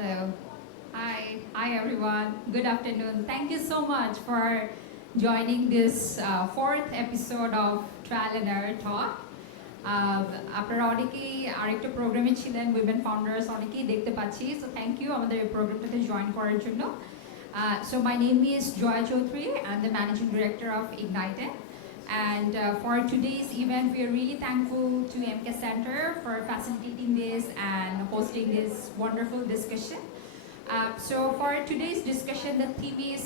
Hello. Hi everyone. Good afternoon. Thank you so much for joining this fourth episode of Trial and Error Talk. আপনারা অনেকেই আরেকটা প্রোগ্রামে ছিলেন women founders অনেকেই দেখতে পাচ্ছি সো থ্যাংক ইউ আমাদের এই প্রোগ্রামটাতে জয়েন করার জন্য So my name is Joy Chowdhury. I'm the managing director of Igniten. And for today's event, we are really thankful to EMK Center for facilitating this and hosting this wonderful discussion. So for today's discussion, the theme is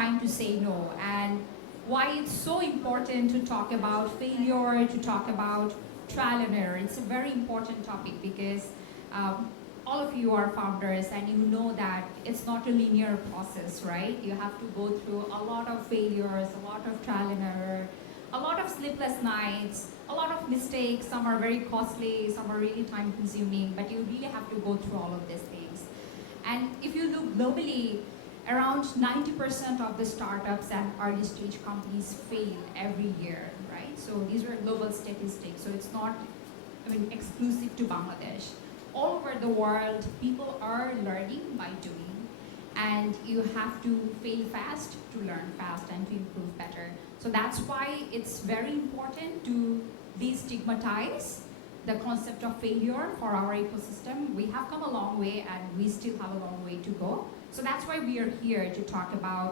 time to say no, and why it's so important to talk about failure, to talk about trial and error. It's a very important topic because all of you are founders and you know that it's not a linear process, right? You have to go through a lot of failures, a lot of trial and error, a lot of sleepless nights, a lot of mistakes. Some are very costly, some are really time consuming, but you really have to go through all of these things. And if you look globally, around 90% of the startups and early stage companies fail every year, right? So these are global statistics, so it's not exclusive to Bangladesh. All over the world, people are learning by doing, and you have to fail fast to learn fast and to improve better. So that's why it's very important to destigmatize the concept of failure for our ecosystem. We have come a long way and we still have a long way to go. So that's why we are here to talk about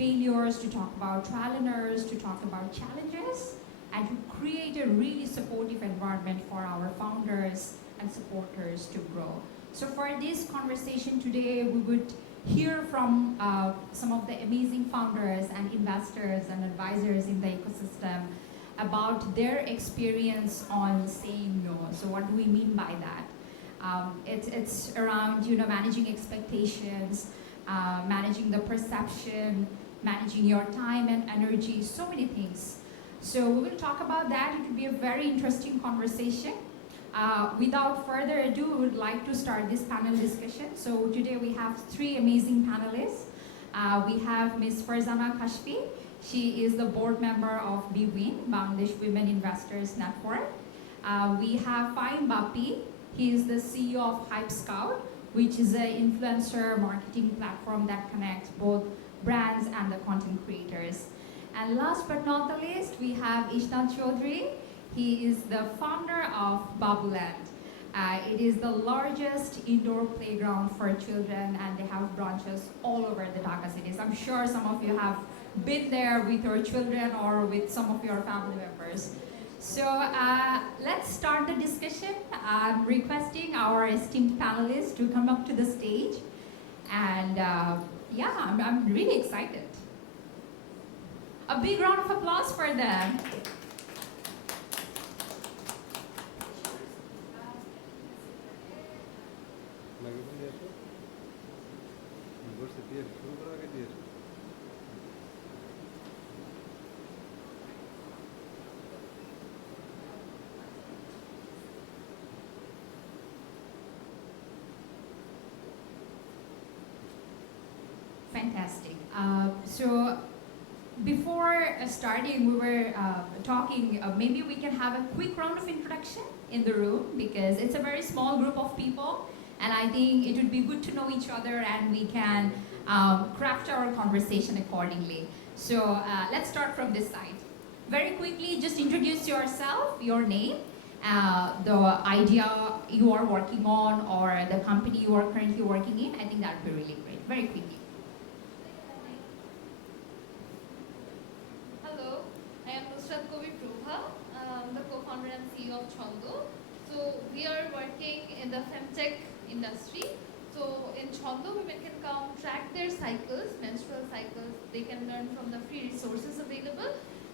failures, to talk about trial and errors, to talk about challenges, and to create a really supportive environment for our founders and supporters to grow. So for this conversation today, we would hear from some of the amazing founders and investors and advisors in the ecosystem about their experience on saying no. So what do we mean by that? It's around managing expectations, managing the perception, managing your time and energy, so many things. So we will talk about that. It will be a very interesting conversation. Without further ado, we would like to start this panel discussion. So today we have three amazing panelists. We have Ms. Farzana Kashfi. She is the board member of BWIN, Bangladesh Women Investors Network. We have Faym Bappi. He is the CEO of HypeScout, which is an influencer marketing platform that connects both brands and the content creators. And last but not the least, we have Ishnad Chowdhury. He is the founder of Babuland. It is the largest indoor playground for children, and they have branches all over the Dhaka cities. I'm sure some of you have been there with your children or with some of your family members. So let's start the discussion. I'm requesting our esteemed panelists to come up to the stage. And I'm really excited. A big round of applause for them. Fantastic. So before starting, we were talking, maybe we can have a quick round of introduction in the room because it's a very small group of people, and I think it would be good to know each other and we can craft our conversation accordingly. So let's start from this side. Very quickly, just introduce yourself, your name, the idea you are working on or the company you are currently working in. I think that would be really great. Very quickly. The co-founder and CEO of Chondo. So we are working in the femtech industry. So in Chondo, women can come track their cycles, menstrual cycles. They can learn from the free resources available.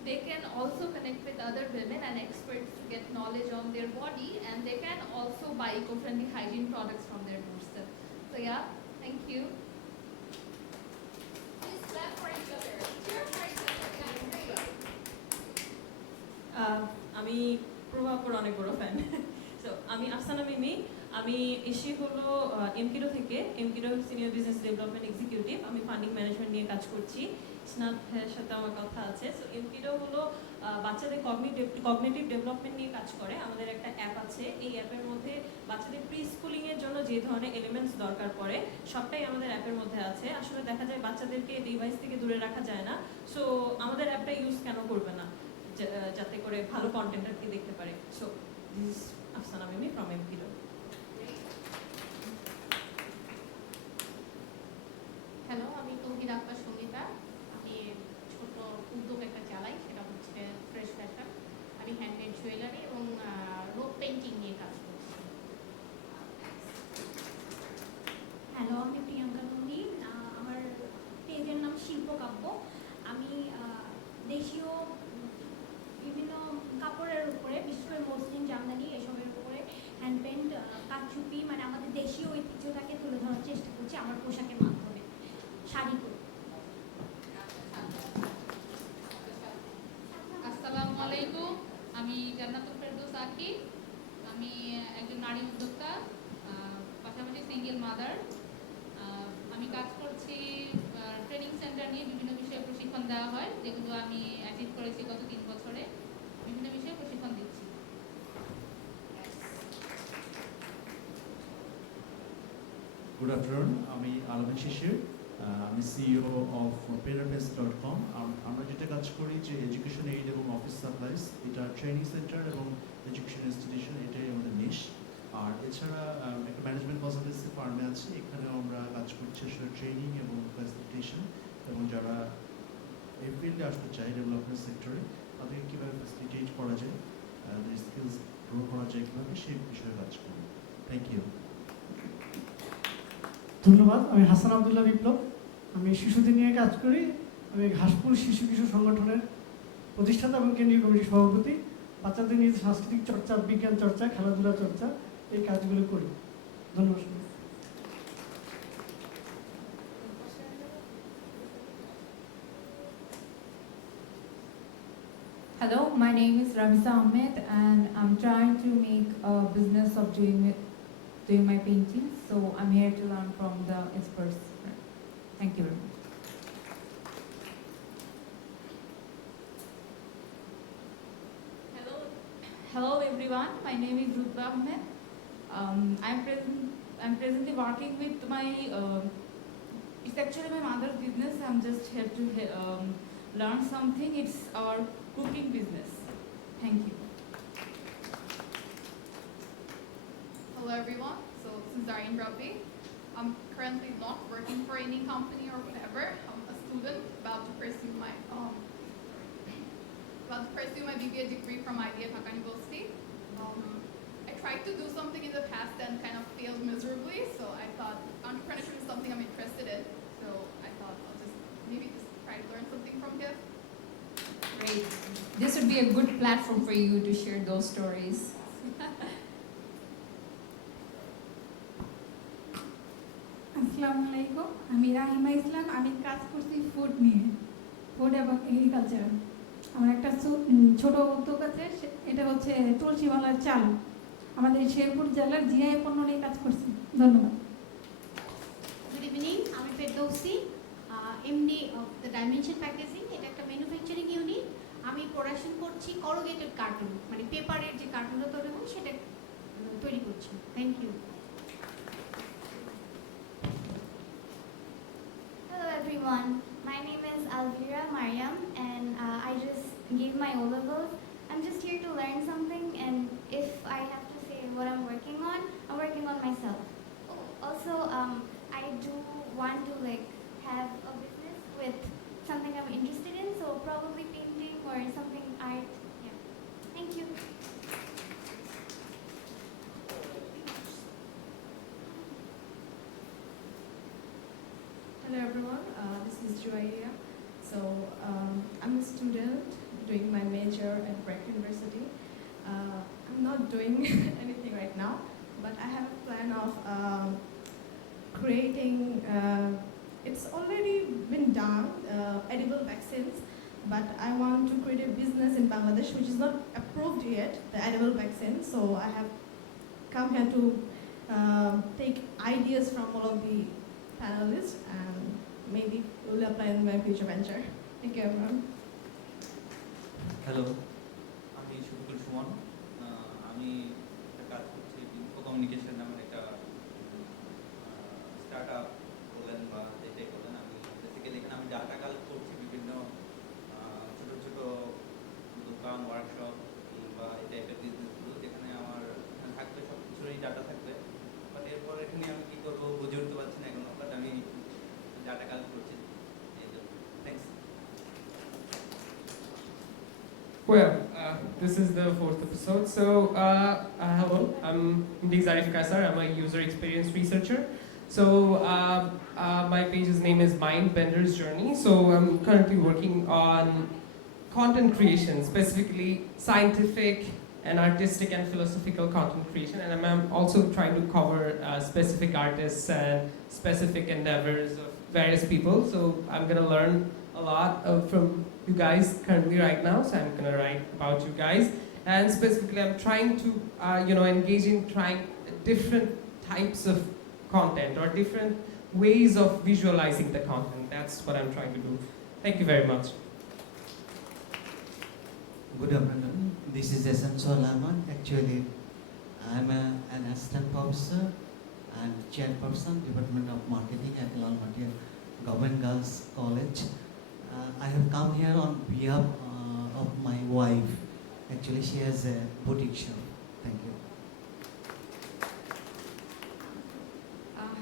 They can also connect with other women and experts to get knowledge on their body, and they can also buy eco-friendly hygiene products from their doorstep. So yeah, thank you. Please clap for each other. Cheers for each other. আমি প্রভাবপুর অনেক বড় fan so আমি আফসানা মিমি আমি এসে হলো এমকিডো থেকে এমকিডো সিনিয়র বিজনেস ডেভেলপমেন্ট এক্সিকিউটিভ আমি ফান্ডিং ম্যানেজমেন্ট নিয়ে কাজ করছি ইসনাদ ভাইয়ের সাথে আমার কথা আছে সো এমকিডো হলো বাচ্চাদের কগনিটিভ ডেভেলপমেন্ট নিয়ে কাজ করে আমাদের একটা অ্যাপ আছে এই অ্যাপের মধ্যে বাচ্চাদের প্রি স্কুলিংয়ের জন্য যে ধরনের এলিমেন্টস দরকার পড়ে সবটাই আমাদের অ্যাপের মধ্যে আছে। আসলে দেখা যায় বাচ্চাদেরকে ডিভাইস থেকে দূরে রাখা যায় না, সো আমাদের অ্যাপটা ইউজ কেন করবে না, যাতে করে ভালো কন্টেন্ট আর কি দেখতে পারে। So this Afsana Mimi from এমকিডো। হ্যালো, আমি তৌহিদ আক্তার সঙ্গীতা। আমি ছোট উদ্যোগ একটা চালাই, সেটা হচ্ছে ফ্রেশ ফ্যাশন। আমি হ্যান্ডমেড জুয়েলারি এবং রোপ পেইন্টিং নিয়ে কাজ করছি। হ্যালো, আমি প্রিয়াঙ্কা নন্দী। আমার পেজের নাম শিল্পকাব্য। আমি দেশীয় বিভিন্ন কাপড়ের উপরে, বিশেষ করে মসলিন, জামদানি এসবের উপরে হ্যান্ড পেইন্ট, কারচুপি, মানে আমাদের দেশীয় ঐতিহ্যটাকে তুলে ধরার চেষ্টা করছি আমার পোশাকের মাধ্যমে, শাড়ি করে। আসসালামু আলাইকুম, আমি জান্নাতুল ফেরদৌস আঁকি। আমি একজন নারী উদ্যোক্তা, পাশাপাশি সিঙ্গেল মাদার। আমি কাজ করছি ট্রেনিং সেন্টার নিয়ে, বিভিন্ন বিষয়ে প্রশিক্ষণ দেওয়া হয়, যেগুলো আমি অ্যাচিভ করেছি গত 3 বছরে। বিভিন্ন বিষয়ে প্রশিক্ষণ দিচ্ছি। Good afternoon, আমি আলমিন শিশির। আমি সিইও অফ penandpens.com। আমরা যেটা কাজ করি যে এডুকেশন এইড এবং অফিস সাপ্লাইজ, এটা ট্রেনিং সেন্টার এবং এডুকেশন ইনস্টিটিউশন, এটাই আমাদের নিশ। আর এছাড়া একটা ম্যানেজমেন্ট কনসালটেন্সি ফার্মে আছি, এখানেও আমরা কাজ করছি আসলে ট্রেনিং এবং ফ্যাসিলিটেশন, এবং যারা এই ফিল্ডে আসতে চায় ডেভেলপমেন্ট সেক্টরে, তাদেরকে কীভাবে ফ্যাসিলিটেট করা যায়, তাদের স্কিলস গ্রো করা যায় কীভাবে, সেই বিষয়ে কাজ করি। Thank you. ধন্যবাদ। আমি হাসান আবদুল্লাহ বিপ্লব। আমি শিশুদের নিয়ে কাজ করি। আমি ঘাসপুর শিশু কিশোর সংগঠনের প্রতিষ্ঠাতা এবং কেন্দ্রীয় কমিটির সভাপতি। বাচ্চাদের নিয়ে সাংস্কৃতিক চর্চা, বিজ্ঞান চর্চা, খেলাধুলা চর্চা, এই কাজগুলো করি। ধন্যবাদ। Hello, my name is Ramisa Ahmed, and I'm trying to make a business of doing my paintings. So I'm here to learn from the experts. Thank you very much. Hello everyone. My name is Rutba Ahmed. I'm presently working with my. It's actually my mother's business. I'm just here to learn something. It's our cooking business. Thank you. Hello everyone, so this is Bappi. I'm currently not working for any company or whatever. I'm a student about to pursue my BBA degree from IDF Dhaka University. I tried to do something in the past and kind of failed miserably, so I thought entrepreneurship is something I'm interested in. So I thought I'll just try to learn something from here. Great. This would be a good platform for you to share those stories. আসসালামু আলাইকুম, আমি রাহিমা ইসলাম। আমি কাজ করছি ফুড নিয়ে, ফুড এবং এগ্রিকালচার। আমার একটা ছোট উদ্যোগ আছে, এটা হচ্ছে তুলসীমালার চাল। আমাদের শেরপুর জেলার জিআই পণ্য নিয়ে কাজ করছি। ধন্যবাদ। গুড ইভিনিং, আমি Ferdousi, MD of the Dimension Packaging. এটা একটা ম্যানুফ্যাকচারিং ইউনিট। আমি প্রোডাকশন করছি করুগেটেড কার্টুন, মানে পেপারের যে কার্টুনটা তৈরি হয় সেটা তৈরি করছি। Thank you. Hello everyone, my name is Alvira Mariam, and I just gave my O-levels. I'm just here to learn something, and if I have to say what I'm working on myself. Oh, also, I do want to have a business with something I'm interested in, so probably painting or something art. Yeah. Thank you. Hello everyone, this is Joya. So I'm a student doing my major at Breck University. I'm not doing anything right now, but I have a plan of creating, it's already been done, edible vaccines, but I want to create a business in Bangladesh which is not approved yet, the edible vaccine. So I have come here to take ideas from all of the panelists, and maybe we'll apply in my future venture. Thank you everyone. Hello, আমি সুকুল সুমন। আমি একটা কাজ করছি info communication নামের একটা start up বলেন বা যেটাই বলেন, আমি বেসিক্যালি এখানে আমি ডাটা কালেক্ট করছি বিভিন্ন ছোট ছোট দোকান, ওয়ার্কশপ বা এই টাইপের বিজনেসগুলো, যেখানে আমার এখানে থাকবে সব কিছুরই ডাটা থাকবে। বাট এরপর এখানে আমি কী করবো বুঝে উঠতে পারছি না এখনো, বাট আমি ডাটা কালেক্ট করছি এই জন্য। Thanks. Well, this is the fourth episode. So, hello, I'm Mdik Zarif Kaisar. I'm a user experience researcher. So, my page's name is Mind Bender's Journey. So, I'm currently working on content creation, specifically scientific and artistic and philosophical content creation. And I'm also trying to cover specific artists and specific endeavors of various people. So, I'm going to learn a lot from you guys currently right now, so I'm gonna write about you guys, and specifically I'm trying to engage in trying different types of content or different ways of visualizing the content. That's what I'm trying to do. Thank you very much. Good afternoon. This is Esan Solomon. Actually, I'm an assistant professor and chairperson, Department of Marketing at Lalmatia Government Girls College. I have come here on behalf of my wife. Actually, she has a boutique shop. Thank you.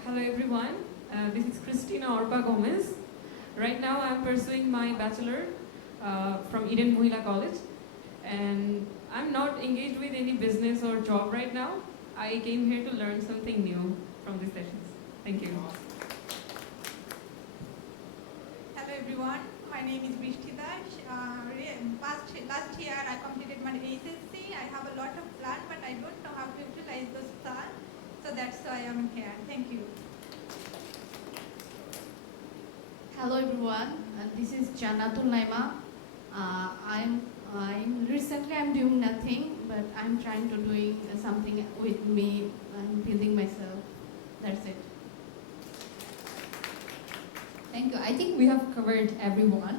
Hello everyone. This is Christina Orpa Gomez. Right now I'm pursuing my bachelor from Eden Mohila College, and I'm not engaged with any business or job right now. I came here to learn something new from these sessions. Thank you. Hello everyone. My name is Vishtida. Last year I completed my HSC. I have a lot of plan, but I don't know how to utilize those plans. So that's why I'm here. Thank you. Hello everyone. This is Jannatul Naima. I'm recently I'm doing nothing, but I'm trying to doing something with me. I'm building myself. That's it. Thank you. I think we have covered everyone.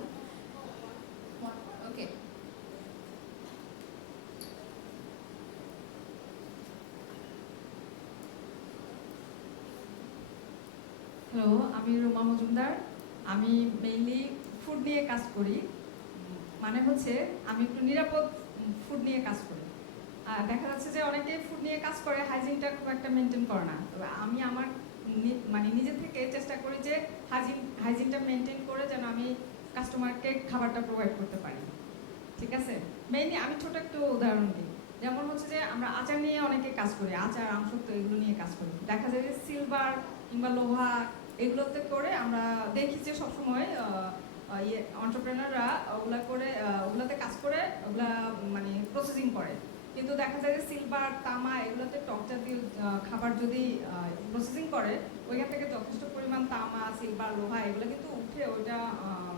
Okay. Hello, আমি রুমা মজুমদার। আমি mainly food নিয়ে কাজ করি, মানে হচ্ছে আমি একটু নিরাপদ ফুড নিয়ে কাজ করি। দেখা যাচ্ছে যে অনেকে ফুড নিয়ে কাজ করে, হাইজিনটা খুব একটা মেনটেন করে না। তবে আমি আমার মানে নিজে থেকে চেষ্টা করি যে হাইজিনটা মেনটেন করে যেন আমি কাস্টমারকে খাবারটা প্রোভাইড করতে পারি। ঠিক আছে, মেইনলি আমি ছোট একটু উদাহরণ দিই। যেমন হচ্ছে যে আমরা আচার নিয়ে অনেকে কাজ করি, আচার, আমসত্ব এগুলো নিয়ে কাজ করি। দেখা যায় যে সিলভার কিংবা লোহা এগুলোতে করে আমরা দেখি যে সবসময় এন্টারপ্রেনাররা ওগুলাতে কাজ করে ওগুলা মানে প্রসেসিং করে। কিন্তু দেখা যায় যে সিলভার, তামা এগুলোতে টর্চার দিয়ে খাবার যদি প্রসেসিং করে, ওইখান থেকে যথেষ্ট পরিমাণ তামা, সিলভার, লোহা এগুলো কিন্তু উঠে ওইটা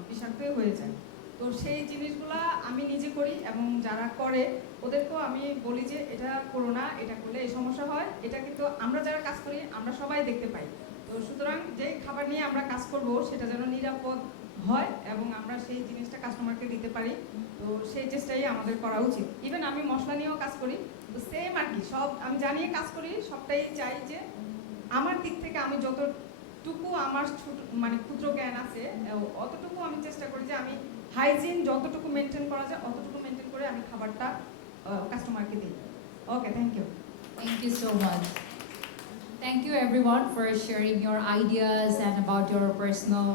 বিষাক্ত হয়ে যায়। তো সেই জিনিসগুলা আমি নিজে করি এবং যারা করে ওদেরকেও আমি বলি যে এটা করো না, এটা করলে এই সমস্যা হয়। এটা কিন্তু আমরা যারা কাজ করি আমরা সবাই দেখতে পাই। তো সুতরাং যে খাবার নিয়ে আমরা কাজ করব সেটা যেন নিরাপদ হয় এবং আমরা সেই জিনিসটা কাস্টমারকে দিতে পারি। তো সেই চেষ্টাই আমাদের করা উচিত। ইভেন আমি মশলা নিয়েও কাজ করি, তো সেম আর কি, সব আমি জানিয়ে কাজ করি, সবটাই চাই যে আমার দিক থেকে আমি যতটুকু আমার ছোট মানে ক্ষুদ্র জ্ঞান আছে অতটুকু আমি চেষ্টা করি যে আমি হাইজিন যতটুকু মেনটেন করা যায় অতটুকু মেনটেন করে আমি খাবারটা কাস্টমারকে দিই। Okay, thank you. Thank you so much. Thank you everyone for sharing your ideas and about your personal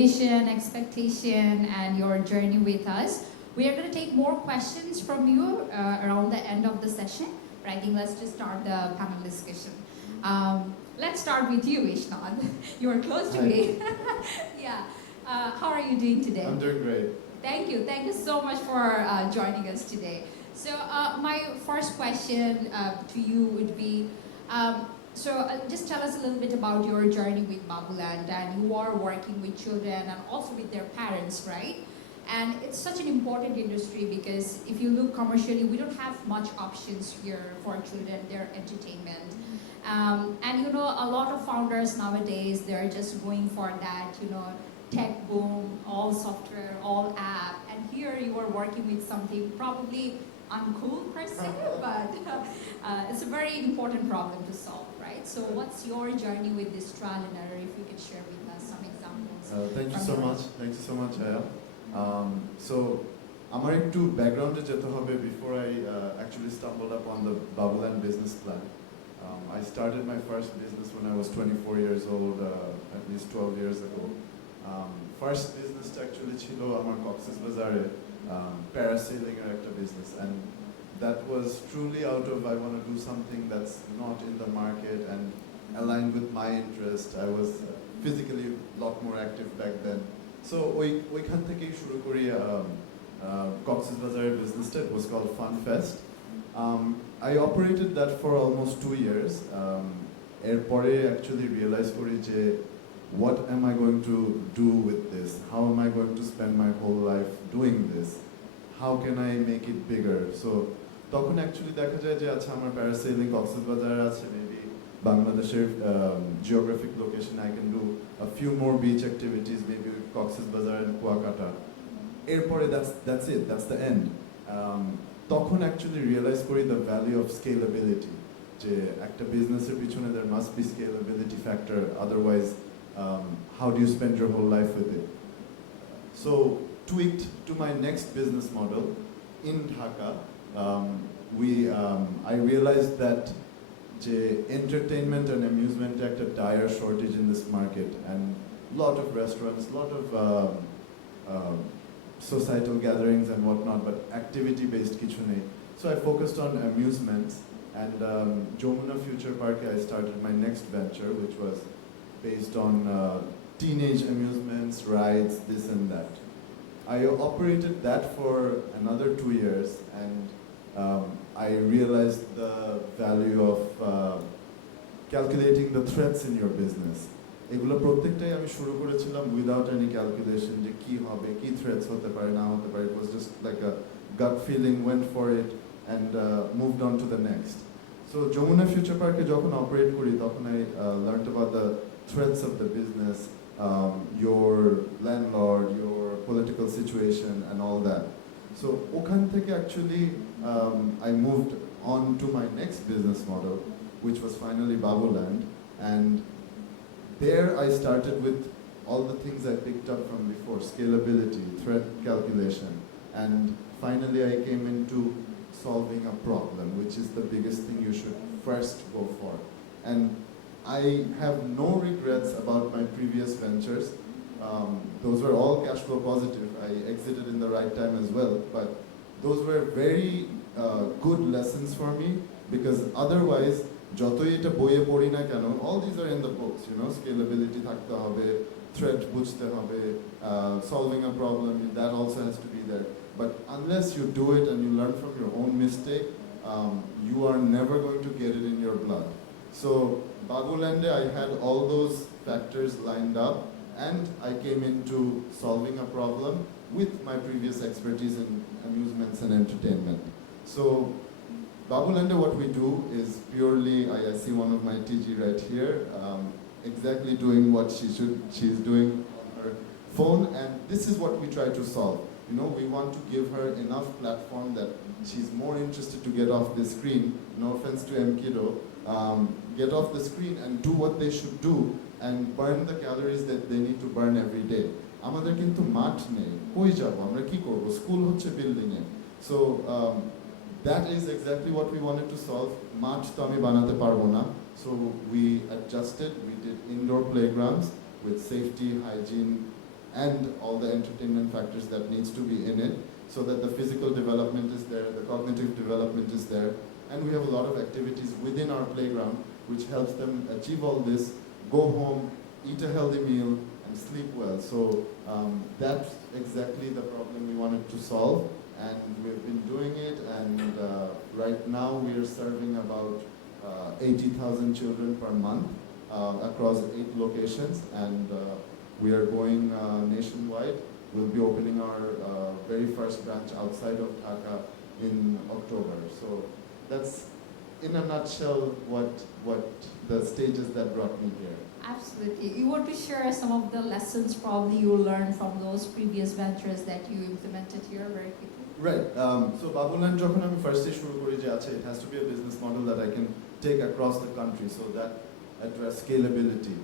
vision, expectation, and your journey with us. We are going to take more questions from you around the end of the session. But I think let's just start the panel discussion. Let's start with you, Ishnad. You are close to me. Yeah. How are you doing today? I'm doing great. Thank you. Thank you so much for joining us today. So my first question to you would be, just tell us a little bit about your journey with Babuland, and you are working with children and also with their parents, right? And it's such an important industry because if you look commercially, we don't have much options here for children, their entertainment. And you know, a lot of founders nowadays, they're just going for that, you know, tech boom, all software, all app. And here you are working with something probably uncool person, but it's a very important problem to solve, right? So what's your journey with this trial and error? If you could share with us some examples. Thank you from so your much. Thank you so much, Aya. So, আমার একটু ব্যাকগ্রাউন্ডে যেতে হবে before I actually stumbled upon the Babuland business plan. I started my first business when I was 24 years old, at least 12 years ago. First business actually ছিল আমার কক্সেস বাজারে parasailing এর একটা business, and that was truly out of I want to do something that's not in the market and aligned with my interest. I was physically a lot more active back then. So ওইখান থেকেই শুরু করি কক্সেস বাজারের business. It was called Fun Fest. I operated that for almost 2 years. Erpore actually realized kori je what am I going to do with this? How am I going to spend my whole life doing this? How can I make it bigger? So তখন actually দেখা যায় যে আচ্ছা আমার প্যারাসেলিং কক্সবাজার আছে, maybe Bangladesh's geographic location I can do a few more beach activities, maybe Cox's Bazar and Kuakata. Erpore that's it, that's the end. তখন actually realize করি the value of scalability. যে একটা বিজনেসের পিছনে there must be scalability factor, otherwise how do you spend your whole life with it? So tweaked to my next business model in Dhaka. I realized that যে entertainment and amusement একটা dire shortage in this market, and lot of restaurants, lot of societal gatherings and whatnot, but activity-based কিছু নেই. So I focused on amusements, and Jamuna Future Park I started my next venture, which was based on teenage amusements, rides, this and that. I operated that for another 2 years, and I realized the value of calculating the threats in your business. এগুলো প্রত্যেকটাই আমি শুরু করেছিলাম without any calculation যে কি হবে, কি threats হতে পারে না হতে পারে. It was just like a gut feeling, went for it and moved on to the next. So Jamuna Future Park e jokhon operate kori tokhon I learned about the threats of the business, your landlord, your political situation and all that. So okhan theke actually I moved on to my next business model, which was finally Babuland, and there I started with all the things I picked up from before: scalability, threat calculation, and finally I came into solving a problem, which is the biggest thing you should first go for. And I have no regrets about my previous ventures. Those were all cash flow positive. I exited in the right time as well, but those were very good lessons for me, because otherwise যতই এটা বইয়ে পড়ি না কেন, all these are in the books, you know, scalability থাকতে হবে, threat বুঝতে হবে, solving a problem, that also has to be there. But unless you do it and you learn from your own mistake, you are never going to get it in your blood. So Babulande, I had all those factors lined up, and I came into solving a problem with my previous expertise in amusements and entertainment. So Babulande, what we do is purely, I see one of my TG right here, exactly doing what she's doing on her phone, and this is what we try to solve. You know, we want to give her enough platform that she's more interested to get off the screen, no offense to MKido, get off the screen and do what they should do and burn the calories that they need to burn every day. আমাদের কিন্তু মাঠ নেই, কই যাব, আমরা কি করব, স্কুল হচ্ছে বিল্ডিং এ. So that is exactly what we wanted to solve. মাঠ তো আমি বানাতে পারবো না, so we adjusted, we did indoor playgrounds with safety, hygiene, and all the entertainment factors that needs to be in it, so that the physical development is there, the cognitive development is there, and we have a lot of activities within our playground which helps them achieve all this, go home, eat a healthy meal, and sleep well. So that's exactly the problem we wanted to solve, and we've been doing it, and right now we are serving about 80,000 children per month across 8 locations, and we are going nationwide. We'll be opening our very first branch outside of Dhaka in October. So that's in a nutshell, what the stages that brought me here. Absolutely. You want to share some of the lessons probably you learned from those previous ventures that you implemented here very quickly? Right. So Babuland যখন আমি ফার্স্টে শুরু করি যে আচ্ছা it has to be a business model that I can take across the country, so that address scalability.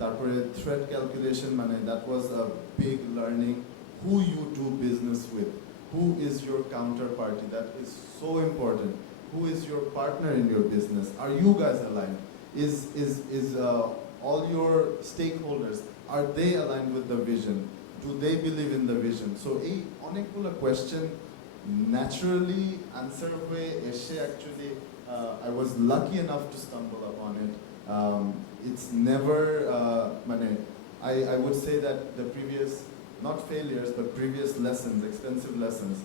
তারপরে threat calculation মানে that was a big learning. Who you do business with, who is your counterparty, that is so important. Who is your partner in your business? Are you guys aligned? Is all your stakeholders, are they aligned with the vision? Do they believe in the vision? So এই অনেকগুলো question naturally answer হয়ে এসে actually I was lucky enough to stumble upon it. It's never I would say that the previous, not failures, but previous lessons, expensive lessons,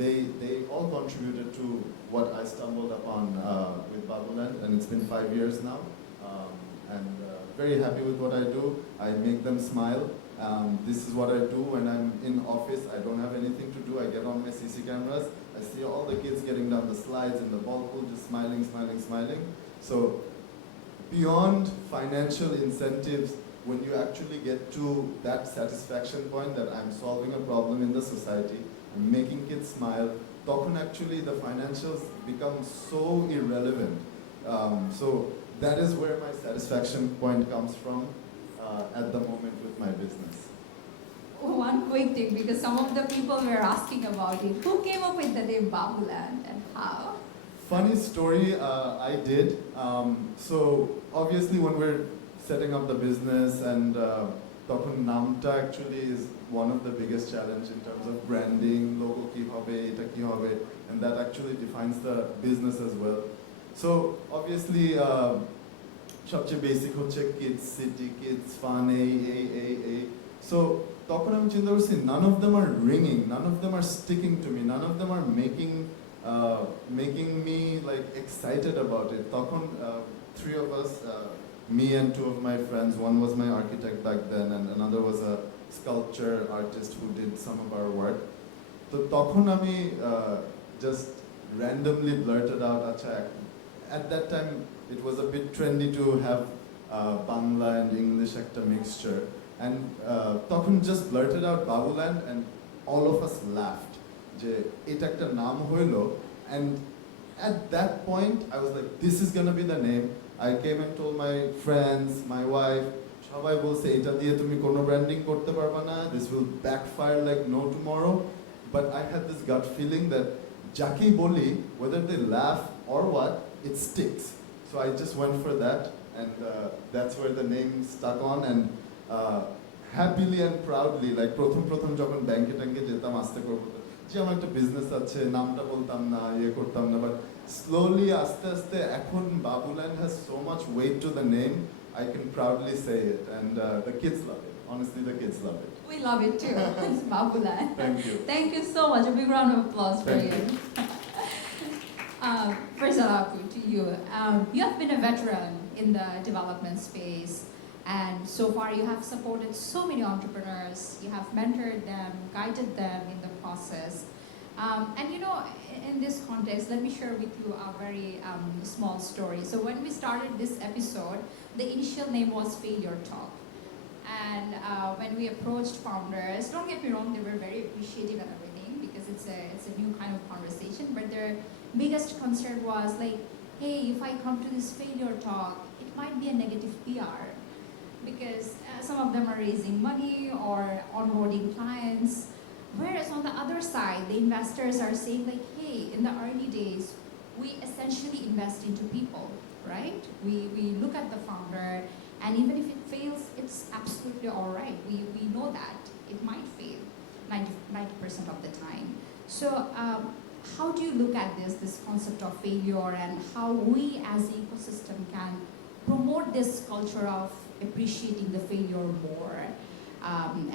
they all contributed to what I stumbled upon with Babuland, and it's been 5 years now. And very happy with what I do. I make them smile. This is what I do when I'm in office. I don't have anything to do. I get on my CC cameras. I see all the kids getting down the slides in the ball pool, just smiling, smiling, smiling. So beyond financial incentives, when you actually get to that satisfaction point that I'm solving a problem in the society, I'm making kids smile, তখন actually the financials become so irrelevant. So that is where my satisfaction point comes from at the moment with my business. One quick thing, because some of the people were asking about it. Who came up with the name Babuland and how? Funny story, I did. So obviously when we're setting up the business and তখন নামটা actually is one of the biggest challenge in terms of branding, logo কি হবে, এটা কি হবে, and that actually defines the business as well. So obviously সবচেয়ে basic হচ্ছে kids city, kids fun, a. So তখন আমি চিন্তা করছি none of them are ringing, none of them are sticking to me, none of them are making me like excited about it. তখন three of us, me and two of my friends, one was my architect back then and another was a sculpture artist who did some of our work. So তখন আমি just randomly blurted out, acha, at that time it was a bit trendy to have Bangla and English একটা mixture, and তখন just blurted out Babuland and all of us laughed যে এটা একটা নাম হইলো, and at that point I was like, this is gonna be the name. I came and told my friends, my wife, সবাই বলছে এটা দিয়ে তুমি কোনো ব্র্যান্ডিং করতে পারবে না, this will backfire like no tomorrow. But I had this gut feeling that যাকেই বলি, whether they laugh or what, it sticks. So I just went for that, and that's where the name stuck on, and happily and proudly, like প্রথম যখন ব্যাংকে ট্যাঙ্কে যেতাম আস্তে করে যে আমার একটা বিজনেস আছে, নামটা বলতাম না, করতাম না, but slowly আস্তে আস্তে এখন Babuland has so much weight to the name, I can proudly say it, and the kids love it. Honestly, the kids love it. We love it too. It's Babuland. Thank you. Thank you so much. A big round of applause for you. Farzana, to you. You have been a veteran in the development space, and so far you have supported so many entrepreneurs. You have mentored them, guided them in the process. And you know, in this context, let me share with you a very small story. So when we started this episode, the initial name was Failure Talk. And when we approached founders, don't get me wrong, they were very appreciative and everything because it's a new kind of conversation, but their biggest concern was like, hey, if I come to this Failure Talk, it might be a negative PR because some of them are raising money or onboarding clients. Whereas on the other side, the investors are saying like, hey, in the early days, we essentially invest into people, right? We look at the founder, and even if it fails, it's absolutely all right. We know that it might fail 90% of the time. So how do you look at this concept of failure, and how we as the ecosystem can promote this culture of appreciating the failure more?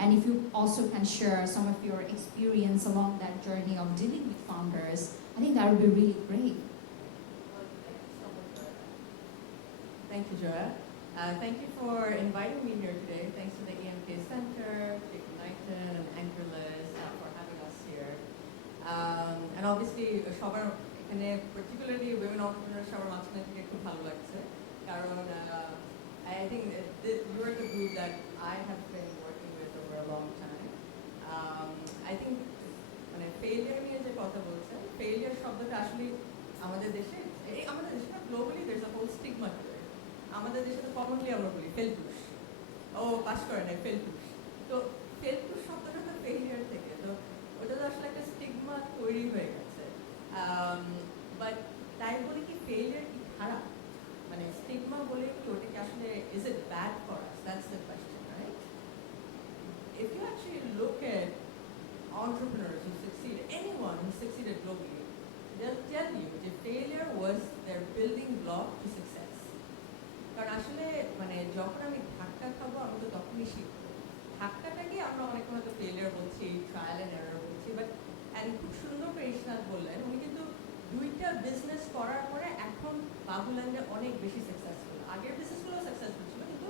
And if you also can share some of your experience along that journey of dealing with founders, I think that would be really great. Thank you, Joa. Thank you for inviting me here today. Thanks to the EMK Center, Igniten, and Anchorless for having us here. And obviously, সবার এখানে particularly women entrepreneurs সবার মাঝখানে থেকে খুব ভালো লাগছে কারণ I think you are the group that I have been working with over a long time. I think মানে failure নিয়ে যে কথা বলছেন failure শব্দটা আসলে আমাদের দেশে না globally there's a whole stigma to it. আমাদের দেশে তো commonly আমরা বলি ফেলটুস ও পাস করে নাই ফেলটুস তো ফেলটুস শব্দটা তো failure থেকে তো ওটা তো আসলে একটা স্টিগমা তৈরি হয়ে গেছে বাট তাই বলে কি failure কি খারাপ মানে স্টিগমা বলে কি ওটা কি আসলে is it bad for us? That's the question, right? If you actually look at entrepreneurs who succeeded, anyone who succeeded globally, they'll tell you that failure was their building block to success. কারণ আসলে মানে যখন আমি ধাক্কা খাবো আমি তো তখনই শিখবো ধাক্কাটাকে আমরা অনেক হয়তো ফেলিয়ার বলছি ট্রায়াল এন্ড এরর বলছি বাট খুব সুন্দর করে ইশনাদ বললেন উনি কিন্তু দুইটা বিজনেস করার পরে এখন বাবুল্যান্ডে অনেক বেশি সাকসেসফুল আগের বিজনেসগুলো সাকসেসফুল ছিল কিন্তু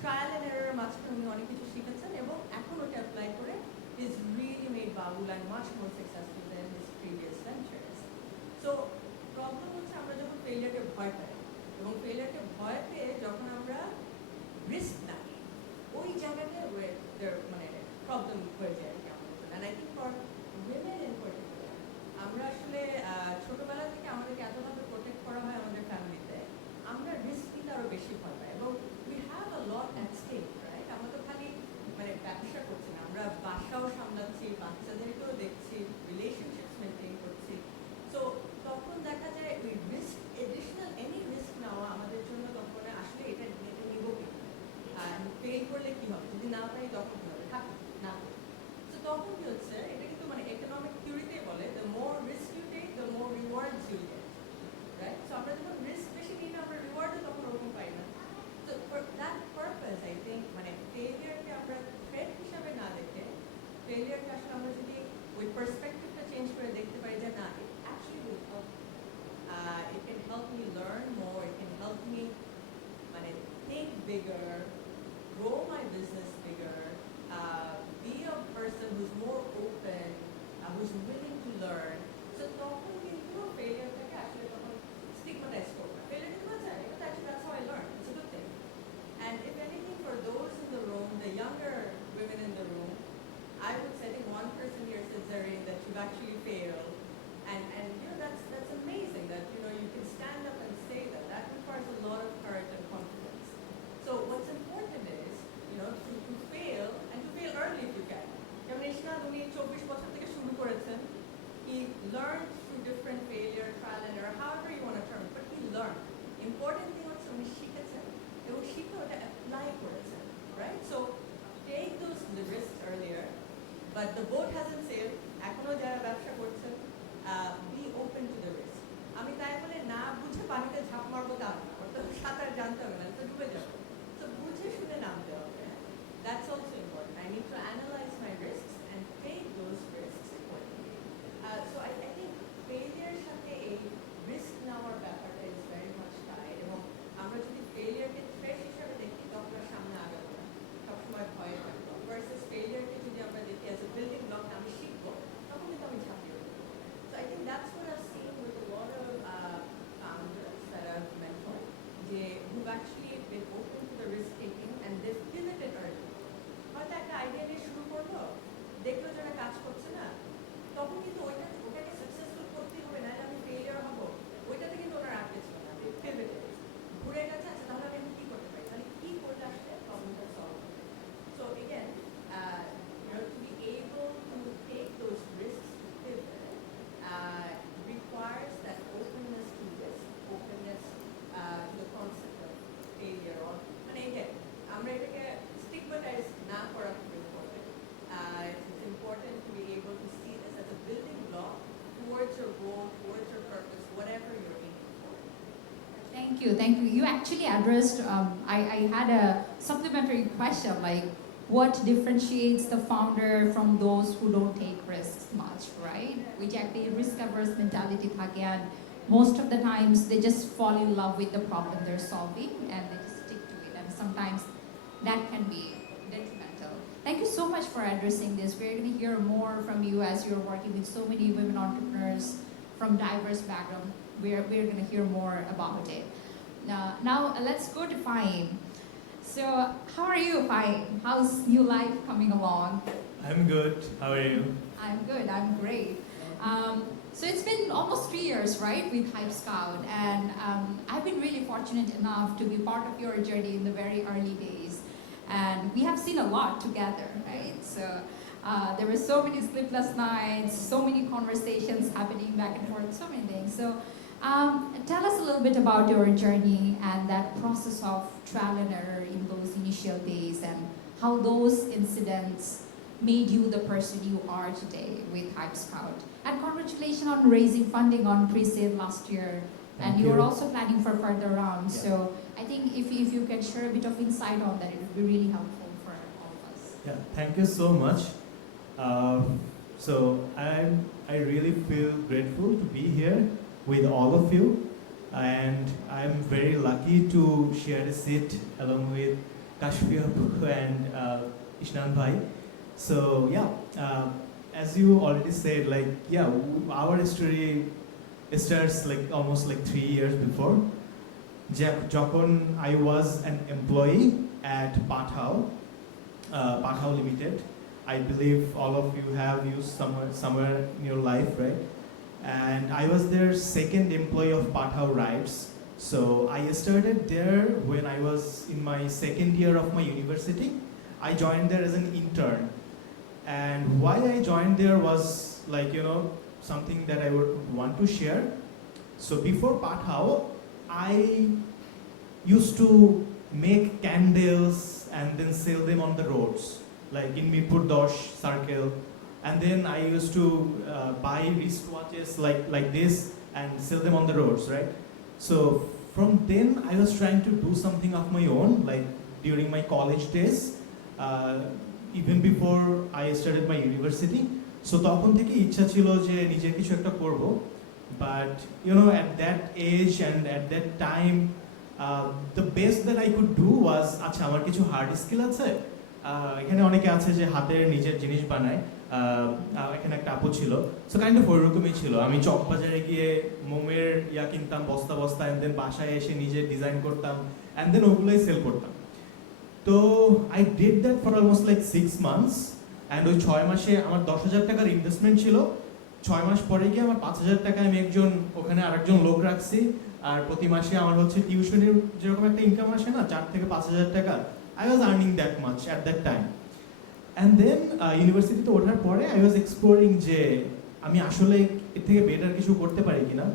ট্রায়াল এন্ড এররের মাঝখানে উনি অনেক কিছু শিখেছেন এবং এখন ওটা অ্যাপ্লাই করে is really made Babuland much more successful than his previous ventures so problem হচ্ছে আমরা যখন ফেলিয়ারকে ভয় পাই এবং ফেলিয়ারকে ভয় পেয়ে যখন আমরা রিস্ক না নিই ওই জায়গাতে মানে প্রবলেম হয়ে যায় আর কি আমাদের জন্য and I think for women in particular আমরা আসলে ছোটবেলা থেকে আমাদেরকে এতভাবে প্রোটেক্ট করা হয় আমাদের ফ্যামিলিতে আমরা রিস্ক নিতে আরও বেশি ভয় পাই এবং we have a lot at stake right আমরা তো খালি মানে ব্যবসা করছি না আমরা বাসাও সামলাচ্ছি বাচ্চাদেরকেও দেখছি রিলেশনশিপস মেনটেন করছি সো তখন দেখা যায় ওই রিস্ক এডিশনাল এনি রিস্ক নেওয়া আমাদের জন্য তখন আসলে এটা নিব কি ফেল করলে কি হবে যদি না পাই তখন কি হবে থাক না তো তখন কি হচ্ছে এটা কিন্তু মানে ইকোনমিক থিওরিতে বলে the more risk you take the more rewards you get right so আমরা যখন রিস্ক বেশি নিই না আমরা রিওয়ার্ডও তখন ওরকম পাই না তো for that purpose I think মানে ফেলিয়ারকে আমরা থ্রেট হিসাবে না দেখে ফেলিয়ারকে আসলে আমরা যদি ওই পার্সপেক্টিভটা চেঞ্জ করে দেখতে পারি যে না it actually will help it can help me learn more it can help me মানে think bigger grow my business bigger be a person who's more open who's willing to learn so তখন কিন্তু ফেলিয়ারটাকে আসলে তখন স্টিগমাটাইজ করবো না ফেলিয়ার কিন্তু যায় এটা actually that's how I learned it's a good thing and if anything for those in the room the younger women in the room I would say I think one person here said Zareen that you've actually failed and you know that's amazing that you know you can stand up and say that requires a lot of courage and confidence so what's important is you know to fail and to fail early if you can যেমন ইশনাদ উনি 24 বছর থেকে শুরু করেছেন he learned through different failure trial and error however you want to term it but he learned important thing হচ্ছে উনি শিখেছেন এবং শিখে ওটা অ্যাপ্লাই করেছেন right so take those risks earlier but the boat hasn't sailed এখনো যারা ব্যবসা করছেন be open to the risk আমি তাই বলে না বুঝে পানিতে ঝাঁপ মারবো তা না ওর তো সাঁতার জানতে হবে না তো ডুবে যাবো তো বুঝে শুনে নামতে হবে that's also important I need to analyze my risks and take those risks accordingly so I think failure সাথে এই risk নেওয়ার ব্যাপারটা is very much tied এবং আমরা যদি failure-কে threat হিসাবে দেখি তখন আর সামনে আগাবো না সবসময় ভয়ে থাকবো versus failure-কে যদি আমরা দেখি as a building block আমি শিখবো তখন কিন্তু আমি ঝাঁপিয়ে উঠবো so I think that's what I've seen with a lot of founders that I've mentored who've actually been open to the risk taking and they've pivoted early হয়তো একটা আইডিয়া নিয়ে শুরু করলো দেখলো যারা কাজ করছে না তখন কিন্তু ওটাকে সাকসেসফুল করতেই হবে নাহলে আমি ফেলিয়ার হবো ওইটাতে কিন্তু ওনার আটকে ছিল না পিভটেড ঘুরে গেছে আচ্ছা তাহলে আমি কি করতে পারি তাহলে কি করলে আসলে প্রবলেমটা সলভ হবে so again you know to be able to take those risks to pivot requires that openness to risk openness to the concept of failure or মানে again আমরা এটাকে stigmatize না করা খুব important it's important to be able to see this as a building block towards your goal towards your purpose whatever you're aiming for Thank you. You actually addressed, I had a supplementary question like what differentiates the founder from those who don't take risks much, right? Which actually risk-averse mentality থাকে and most of the times they just fall in love with the problem they're solving and they just stick to it and sometimes that can be detrimental. Thank you so much for addressing this. We're going to hear more from you as you're working with so many women entrepreneurs from diverse background. We're going to hear more about it. Now let's go to Faym. So how are you, Faym? How's new life coming along? I'm good. How are you? I'm good. I'm great. So it's been almost 3 years, right, with HypeScout, and I've been really fortunate enough to be part of your journey in the very early days, and we have seen a lot together, right? So there were so many sleepless nights, so many conversations happening back and forth, so many things. So tell us a little bit about your journey and that process of trial and error in those initial days, and how those incidents made you the person you are today with HypeScout. And congratulations on raising funding on pre-sale last year. And you're also planning for further rounds. Yeah. So I think if you can share a bit of insight on that, it would be really helpful for all of us. Yeah, thank you so much. So I really feel grateful to be here with all of you, and I'm very lucky to share a seat along with Kashfi and Ishnad bhai. So yeah, as you already said, like yeah, our story starts like almost like 3 years before. যখন I was an employee at Pathao Limited. I believe all of you have used somewhere in your life, right? And I was their second employee of Pathao Rides. So I started there when I was in my second year of my university. I joined there as an intern. And why I joined there was like, you know, something that I would want to share. So before Pathao, I used to make candles and then sell them on the roads, like in Mirpur Dosh circle. And then I used to buy wristwatches like this and sell them on the roads, right? So from then I was trying to do something of my own, like during my college days, even before I started my university. So তখন থেকে ইচ্ছা ছিল যে নিজে কিছু একটা করব, but you know, at that age and at that time, the best that I could do was আচ্ছা আমার কিছু হার্ড স্কিল আছে, এখানে অনেকে আছে যে হাতের নিজের জিনিস বানায়, এখানে একটা আপু ছিল, সো কাইন্ড অফ ওইরকমই ছিল। আমি চক বাজারে গিয়ে মোমের কিনতাম বস্তা বস্তা, এন্ড দেন বাসায় এসে নিজে ডিজাইন করতাম, এন্ড দেন ওগুলোই সেল করতাম। তো I did that for almost like 6 months, and ওই 6 মাসে আমার 10,000 টাকার ইনভেস্টমেন্ট ছিল। 6 মাস পরে গিয়ে আমার 5,000 টাকা আমি ওখানে আরেকজন লোক রাখছি, আর প্রতি মাসে আমার হচ্ছে টিউশনের যেরকম একটা ইনকাম আসে না 4 থেকে 5,000 টাকা, I was earning that much at that time. And then ইউনিভার্সিটিতে ওঠার পরে I was exploring যে আমি আসলে এর থেকে বেটার কিছু করতে পারি কিনা।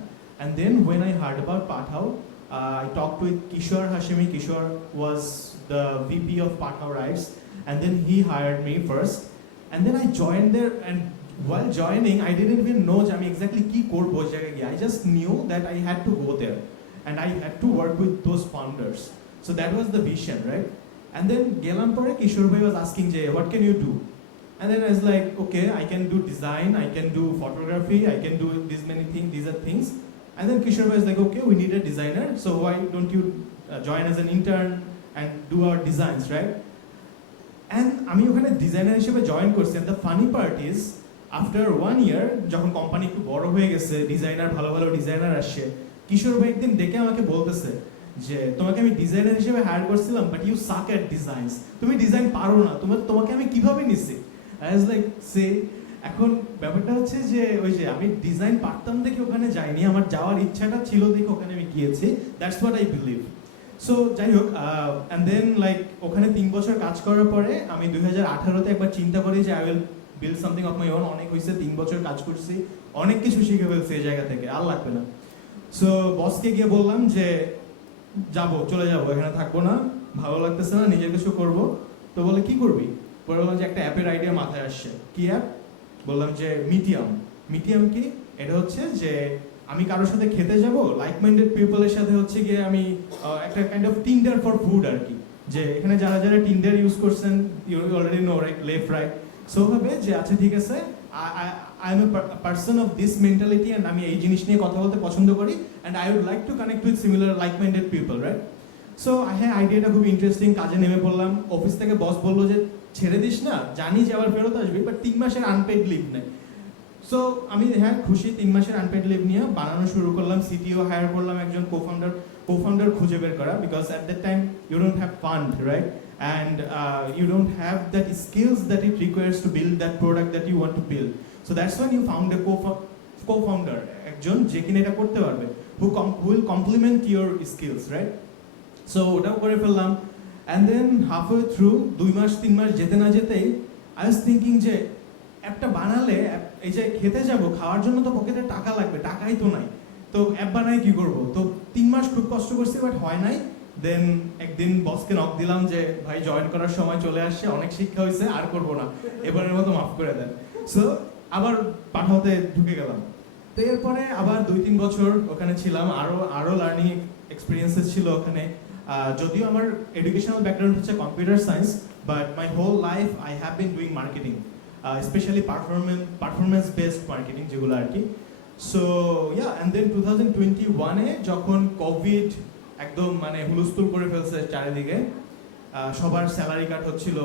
And then when I heard about Pathao, I talked with Kishore Hashemi. Kishore was the VP of Pathao Rides, and then he hired me first. And then I joined there, and while joining, I didn't even know আমি exactly কি করব ওই জায়গায় গিয়ে. I just knew that I had to go there, and I had to work with those founders. So that was the vision, right? And then গেলাম পরে Kishore bhai was asking যে what can you do? And then I was like, okay, I can do design, I can do photography, I can do these many things, these are things. And then Kishore bhai was like, okay, we need a designer, so why don't you join as an intern and do our designs, right? And আমি ওখানে ডিজাইনার হিসেবে জয়েন করছি, and the funny part is after 1 year যখন কোম্পানি একটু বড় হয়ে গেছে, ডিজাইনার ভালো ভালো ডিজাইনার আসছে, কিশোর ভাই একদিন ডেকে আমাকে বলতেছে যে তোমাকে আমি ডিজাইনার হিসেবে হায়ার করছিলাম, বাট ইউ সাক এট ডিজাইনস, তুমি ডিজাইন পারো না, তোমাকে আমি কিভাবে নিছি? আই ওয়াজ লাইক সে, এখন ব্যাপারটা হচ্ছে যে ওই যে আমি ডিজাইন পারতাম দেখে ওখানে যাইনি, আমার যাওয়ার ইচ্ছাটা ছিল দেখে ওখানে আমি গিয়েছি, that's what I believe. So যাই হোক, অ্যান্ড দেন লাইক ওখানে 3 বছর কাজ করার পরে আমি 2018-তে একবার চিন্তা করি যে I will build something of my own. অনেক হয়েছে, 3 বছর কাজ করছি, অনেক কিছু শিখে ফেলছি এই জায়গা থেকে, আর লাগবে না। সো বসকে গিয়ে বললাম যে চলে যাবো, এখানে থাকবো না, ভালো লাগতেছে না, নিজের কিছু করবো। তো বলে কি করবি? পরে বললাম যে একটা অ্যাপের আইডিয়া মাথায় আসছে। কি অ্যাপ? বললাম যে মিডিয়াম। মিডিয়াম কি? এটা হচ্ছে যে আমি কারোর সাথে খেতে যাব, লাইক মাইন্ডেড পিপলের সাথে হচ্ছে গিয়ে আমি একটা kind of Tinder for food আর কি, যে এখানে যারা যারা টিন্ডার ইউজ করছেন you already know, right, left right. So ভাবে যে আচ্ছা ঠিক আছে, I am a person of this mentality, and আমি এই জিনিস নিয়ে কথা বলতে পছন্দ করি, and I would like to connect with similar like-minded people, right? So হ্যাঁ, আইডিয়াটা খুব ইন্টারেস্টিং, কাজে নেমে পড়লাম। অফিস থেকে বস বললো যে ছেড়ে দিস না, জানি যে আবার ফেরত আসবি, বাট 3 মাসের আনপেড লিভ নেই। সো আমি হ্যাঁ খুশি 3 মাসের আনপেড লিভ নিয়ে বানানো শুরু করলাম, সিটিও হায়ার করলাম, একজন co-founder খুঁজে বের করা, because at that time you don't have fund, right? And you don't have that skills that it requires to build that product that you want to build. So that's when you found a co-founder, একজন যে কিনা এটা করতে পারবে, who will complement your skills, right? So ওটাও করে ফেললাম, and then halfway through 2 মাস 3 মাস যেতে না যেতেই I was thinking যে অ্যাপটা বানালে এই যে খেতে যাব, খাওয়ার জন্য তো পকেটে টাকা লাগবে, টাকাই তো নাই, তো অ্যাপ বানাই কি করব? তো 3 মাস খুব কষ্ট করছি, বাট হয় নাই। দেন একদিন বসকে নক দিলাম যে ভাই জয়েন করার সময় চলে আসছে, অনেক শিক্ষা হয়েছে, আর করব না, এবারের মতো মাফ করে দেন। সো আবার পাঠাতে ঢুকে গেলাম। তো এরপরে আবার 2-3 বছর ওখানে ছিলাম, আরো লার্নিং এক্সপিরিয়েন্সেস ছিল ওখানে। যদিও আমার এডুকেশনাল ব্যাকগ্রাউন্ড হচ্ছে computer science, but my whole life I have been doing marketing, specially performance based marketing যেগুলো আর কি। সো ইয়া, অ্যান্ড দেন 2021-এ যখন কোভিড একদম মানে হুলস্থুল করে ফেলছে চারিদিকে, সবার স্যালারি কাট হচ্ছিল,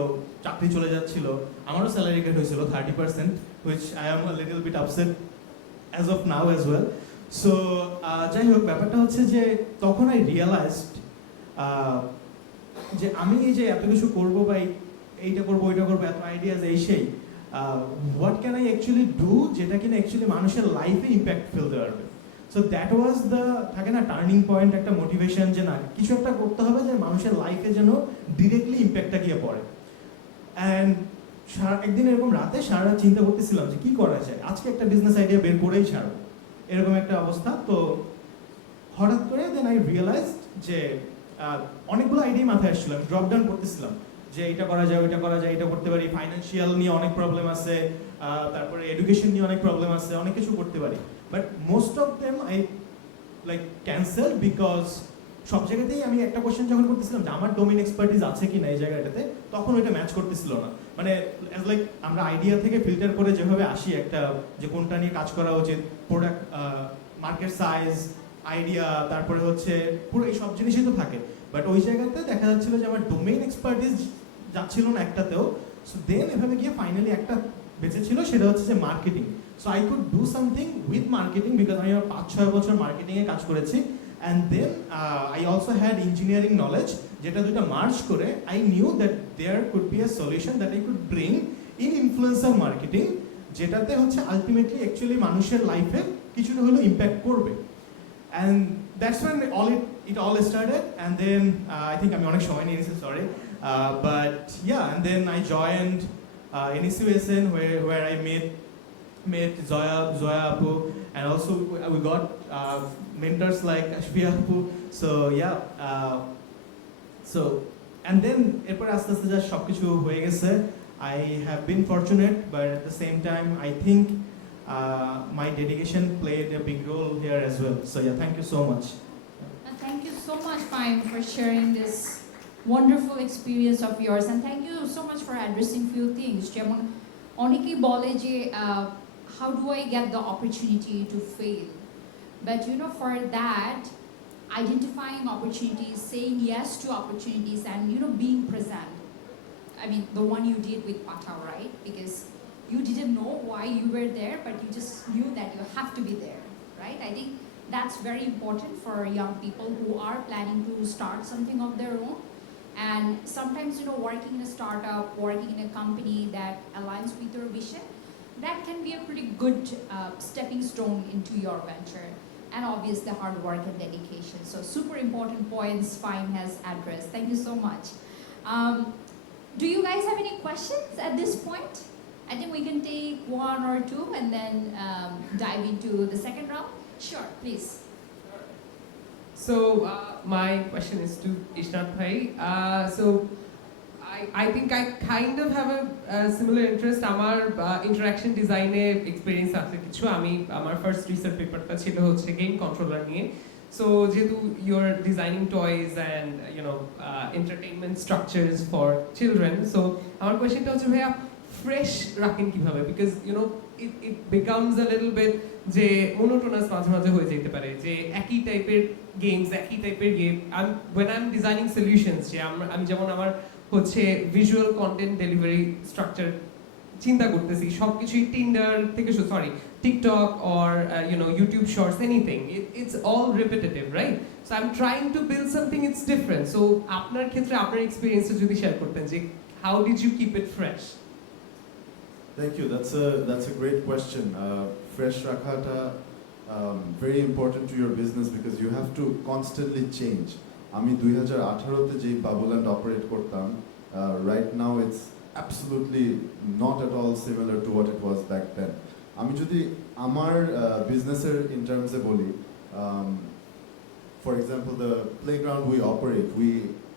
চাকরি চলে যাচ্ছিল, আমারও স্যালারি কাট হয়েছিল 30%, which I am a little bit upset as of now as well. So যাই হোক, ব্যাপারটা হচ্ছে যে তখন I realized যে আমি এই যে এত কিছু করবো বা এইটা করবো ওইটা করবো, এত আইডিয়াস এই সেই, what can I actually do যেটা কিনা অ্যাকচুয়ালি মানুষের লাইফে ইম্প্যাক্ট ফেলতে পারবে। সো দ্যাট ওয়াজ দ্য, থাকে না টার্নিং পয়েন্ট, একটা মোটিভেশন যে না কিছু একটা করতে হবে যে মানুষের লাইফে যেন ডিরেক্টলি ইম্প্যাক্টটা গিয়ে পড়ে। অ্যান্ড একদিন এরকম রাতে সারা রাত চিন্তা করতেছিলাম যে কি করা যায়, আজকে একটা বিজনেস আইডিয়া বের করেই ছাড়বো, এরকম একটা অবস্থা। তো হঠাৎ করে দেন আই রিয়েলাইজড যে অনেকগুলো আইডিয়া মাথায় আসছিল, আমি ড্রপ ডাউন করতেছিলাম যে এটা করা যায়, ওইটা করা যায়, এটা করতে পারি, ফাইন্যান্সিয়াল নিয়ে অনেক প্রবলেম আছে, তারপরে এডুকেশন নিয়ে অনেক প্রবলেম আছে, অনেক কিছু করতে পারি, but most of them I like cancel, because সব জায়গাতেই আমি একটা কোশ্চেন যখন করতেছিলাম যে আমার ডোমেইন এক্সপার্টিস আছে কি না এই জায়গাটাতে, তখন ওইটা ম্যাচ করতেছিল না। মানে অ্যাজ লাইক আমরা আইডিয়া থেকে ফিল্টার করে যেভাবে আসি একটা যে কোনটা নিয়ে কাজ করা উচিত, প্রোডাক্ট, মার্কেট সাইজ, আইডিয়া, তারপরে হচ্ছে পুরো এই সব জিনিসই তো থাকে, বাট ওই জায়গাতে দেখা যাচ্ছিল যে আমার ডোমেইন এক্সপার্টিস যাচ্ছিল না একটাতেও। সো দেন এভাবে গিয়ে ফাইনালি একটা বেঁচে ছিল, সেটা হচ্ছে যে marketing. So I could do something with marketing, because আমি 5-6 বছর মার্কেটিংয়ে কাজ করেছি। And then I also had engineering knowledge, যেটা দুটো মার্জ করে I knew that there could be a solution that I could bring in influencer marketing, যেটাতে হচ্ছে আলটিমেটলি অ্যাকচুয়ালি মানুষের লাইফে কিছুটা হলেও ইম্প্যাক্ট করবে। And that's when it all started. And then I think I'm on a show in sorry, but yeah. And then I joined NECUSN where I met Zoya Apu, and also we got mentors like Kashfi Apu. So yeah. So and then erpor aste aste ja sob kichu hoye geche. I have been fortunate, but at the same time I think my dedication played a big role here as well. So yeah, thank you so much. Thank you so much, Faym, for sharing this wonderful experience of yours, and thank you so much for addressing few things. যেমন অনেকেই বলে যে how do I get the opportunity to fail? But you know, for that, identifying opportunities, saying yes to opportunities, and you know, being present. I mean, the one you did with Patao, right? Because you didn't know why you were there, but you just knew that you have to be there, right? I think that's very important for young people who are planning to start something of their own. And sometimes, you know, working in a startup, working in a company that aligns with your vision, that can be a pretty good stepping stone into your venture. And obviously hard work and dedication. So super important points Faym has addressed. Thank you so much. Do you guys have any questions at this point? I think we can take one or two and then dive into the second round. Sure, please. So my question is to Ishnad bhai. So I think I kind of have a similar interest. Amar interaction design experience আছে কিছু। আমি আমার first research paperটা ছিল হচ্ছে game controller নিয়ে। So যেহেতু you're designing toys and you know entertainment structures for children, so আমার questionটা হচ্ছে ভাইয়া fresh রাখেন কিভাবে, because you know it becomes a little bit যে monotonous মাঝে মাঝে হয়ে যেতে পারে, যে একই টাইপের গেমস, একই টাইপের game. when I'm designing solutions, যে আমি যেমন আমার হচ্ছে ভিজুয়াল কন্টেন্ট ডেলিভারি স্ট্রাকচার চিন্তা করতেছি, সবকিছুই টিন্ডার থেকে sorry TikTok or YouTube Shorts, anything. It's all repetitive, right? So I'm trying to build something it's different. So আপনার ক্ষেত্রে আপনার experience যদি share করতেন যে how did you keep it fresh? Thank you. That's a great question. Fresh rakhata very important to your business because you have to constantly change. আমি 2018 তে যে Babuland operate করতাম, right now it's absolutely not at all similar to what it was back then. আমি যদি আমার business-এর in terms এ বলি, for example, the playground we operate, we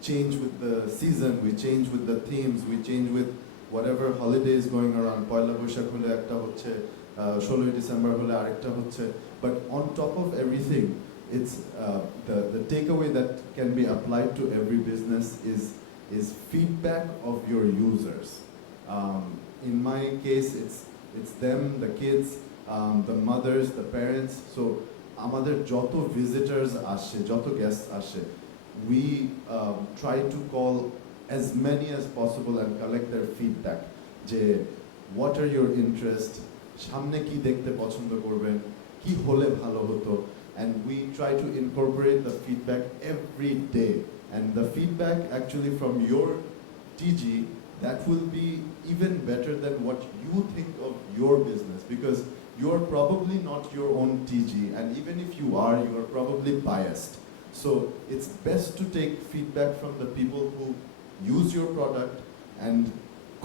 change with the season, we change with the themes, we change with whatever holiday is going around. পয়লা বৈশাখ হলে একটা হচ্ছে, 16 ডিসেম্বর হলে আরেকটা হচ্ছে. But on top of everything, it's the takeaway that can be applied to every business is feedback of your users. In my case, it's them, the kids, the mothers, the parents. So আমাদের যত visitors আসে, যত guests আসে, we try to call as many as possible and collect their feedback. যে what are your interests? সামনে কি দেখতে পছন্দ করবেন? কি হলে ভালো হতো? And we try to incorporate the feedback every day. And the feedback actually from your TG, that will be even better than what you think of your business, because you're probably not your own TG, and even if you are probably biased. So it's best to take feedback from the people who use your product and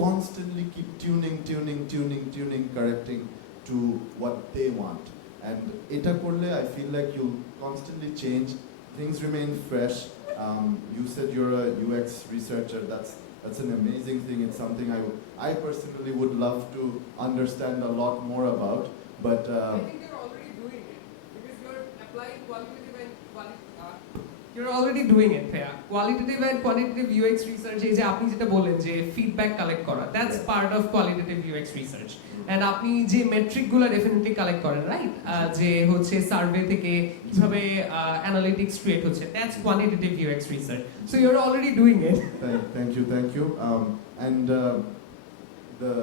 constantly keep tuning, correcting to what they want. And eta korle, I feel like you'll constantly change, things remain fresh. You said you're a UX researcher. That's an amazing thing. It's something I personally would love to understand a lot more about. But I think you're already doing it because you're applying qualitative and you're already doing it, Faym. Qualitative and quantitative UX research is আপনি যেটা বললেন যে feedback collect করা. That's part of qualitative UX research. And আপনি যে metric গুলো definitely collect করেন, right? যে হচ্ছে survey থেকে কিভাবে analytics create হচ্ছে. That's quantitative UX research. So you're already doing it. Thank you. And the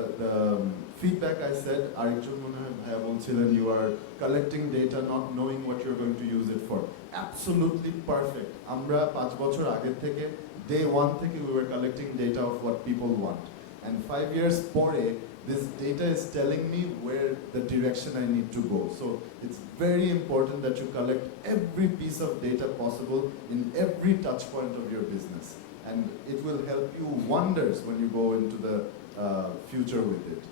feedback I said, আরেকজন মনে হয় ভাইয়া বলছিলেন, you are collecting data not knowing what you're going to use it for. Absolutely perfect. আমরা 5 বছর আগে থেকে day 1 থেকে we were collecting data of what people want. And 5 years পরে this data is telling me where the direction I need to go. So it's very important that you collect every piece of data possible in every touch point of your business. And it will help you wonders when you go into the future with it.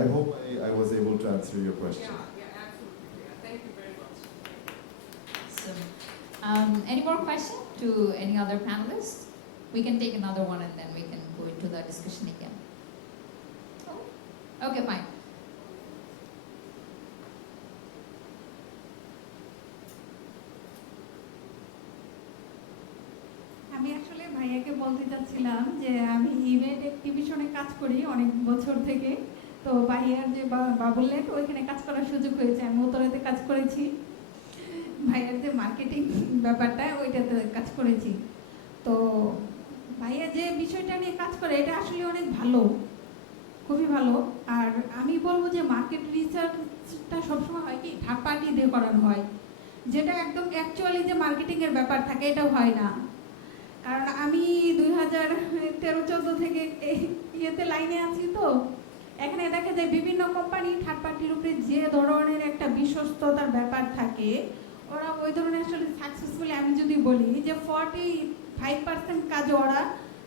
I hope I was able to answer your question. Yeah, absolutely. Yeah, thank you very much. So, any more questions to any other panelists? We can take another one and then we can go into the discussion again. Okay, fine. আমি আসলে ভাইয়াকে বলতে চাচ্ছিলাম যে আমি ইভেন্ট এক্টিভিশনে কাজ করি অনেক বছর থেকে। তো ভাইয়ার যে বাবুল্যান্ড ওইখানে কাজ করার সুযোগ হয়েছে, আমি উত্তরাতে কাজ করেছি। ভাইয়ার যে মার্কেটিং ব্যাপারটা ওইটাতে কাজ করেছি। তো ভাইয়া যে বিষয়টা নিয়ে কাজ করে এটা আসলে অনেক ভালো, খুবই ভালো। আর আমি বলবো যে মার্কেট রিসার্চটা সবসময় হয় কি থার্ড পার্টি দিয়ে করানো হয়, যেটা একদম অ্যাকচুয়ালি যে মার্কেটিংয়ের ব্যাপার থাকে এটা হয় না। কারণ আমি 2013-14 থেকে এই ইয়েতে লাইনে আছি, তো এখানে দেখা যায় বিভিন্ন কোম্পানি থার্ড পার্টির উপরে যে ধরনের একটা বিশ্বস্ততার ব্যাপার থাকে, ওরা ওই ধরনের আসলে সাকসেসফুলি আমি যদি বলি যে 45% কাজ ওরা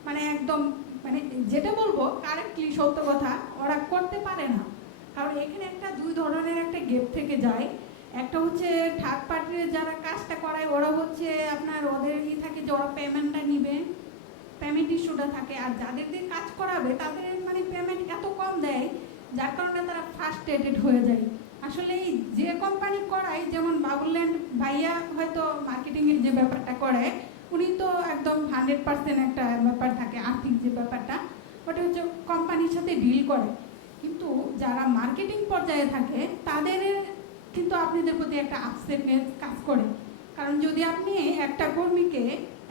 মানে একদম মানে যেটা বলবো কারেক্টলি সত্য কথা ওরা করতে পারে না। কারণ এখানে একটা দুই ধরনের একটা গেপ থেকে যায়। একটা হচ্ছে থার্ড পার্টির যারা কাজটা করায় ওরা হচ্ছে আপনার ওদের থাকে যে ওরা পেমেন্টটা নিবে, পেমেন্ট ইস্যুটা থাকে। আর যাদের দিয়ে কাজ করাবে তাদের মানে পেমেন্ট এত কম দেয় যার কারণে তারা ফ্রাস্ট্রেটেড হয়ে যায়। আসলে যে কোম্পানি করায়, যেমন বাবুল্যান্ড ভাইয়া হয়তো মার্কেটিংয়ের যে ব্যাপারটা করে উনি তো একদম 100% একটা ব্যাপার থাকে আর্থিক যে ব্যাপারটা, ওটা হচ্ছে কোম্পানির সাথে ডিল করে। কিন্তু যারা মার্কেটিং পর্যায়ে থাকে তাদের কিন্তু আপনাদের প্রতি একটা আপসেটনেস কাজ করে। কারণ যদি আপনি একটা কর্মীকে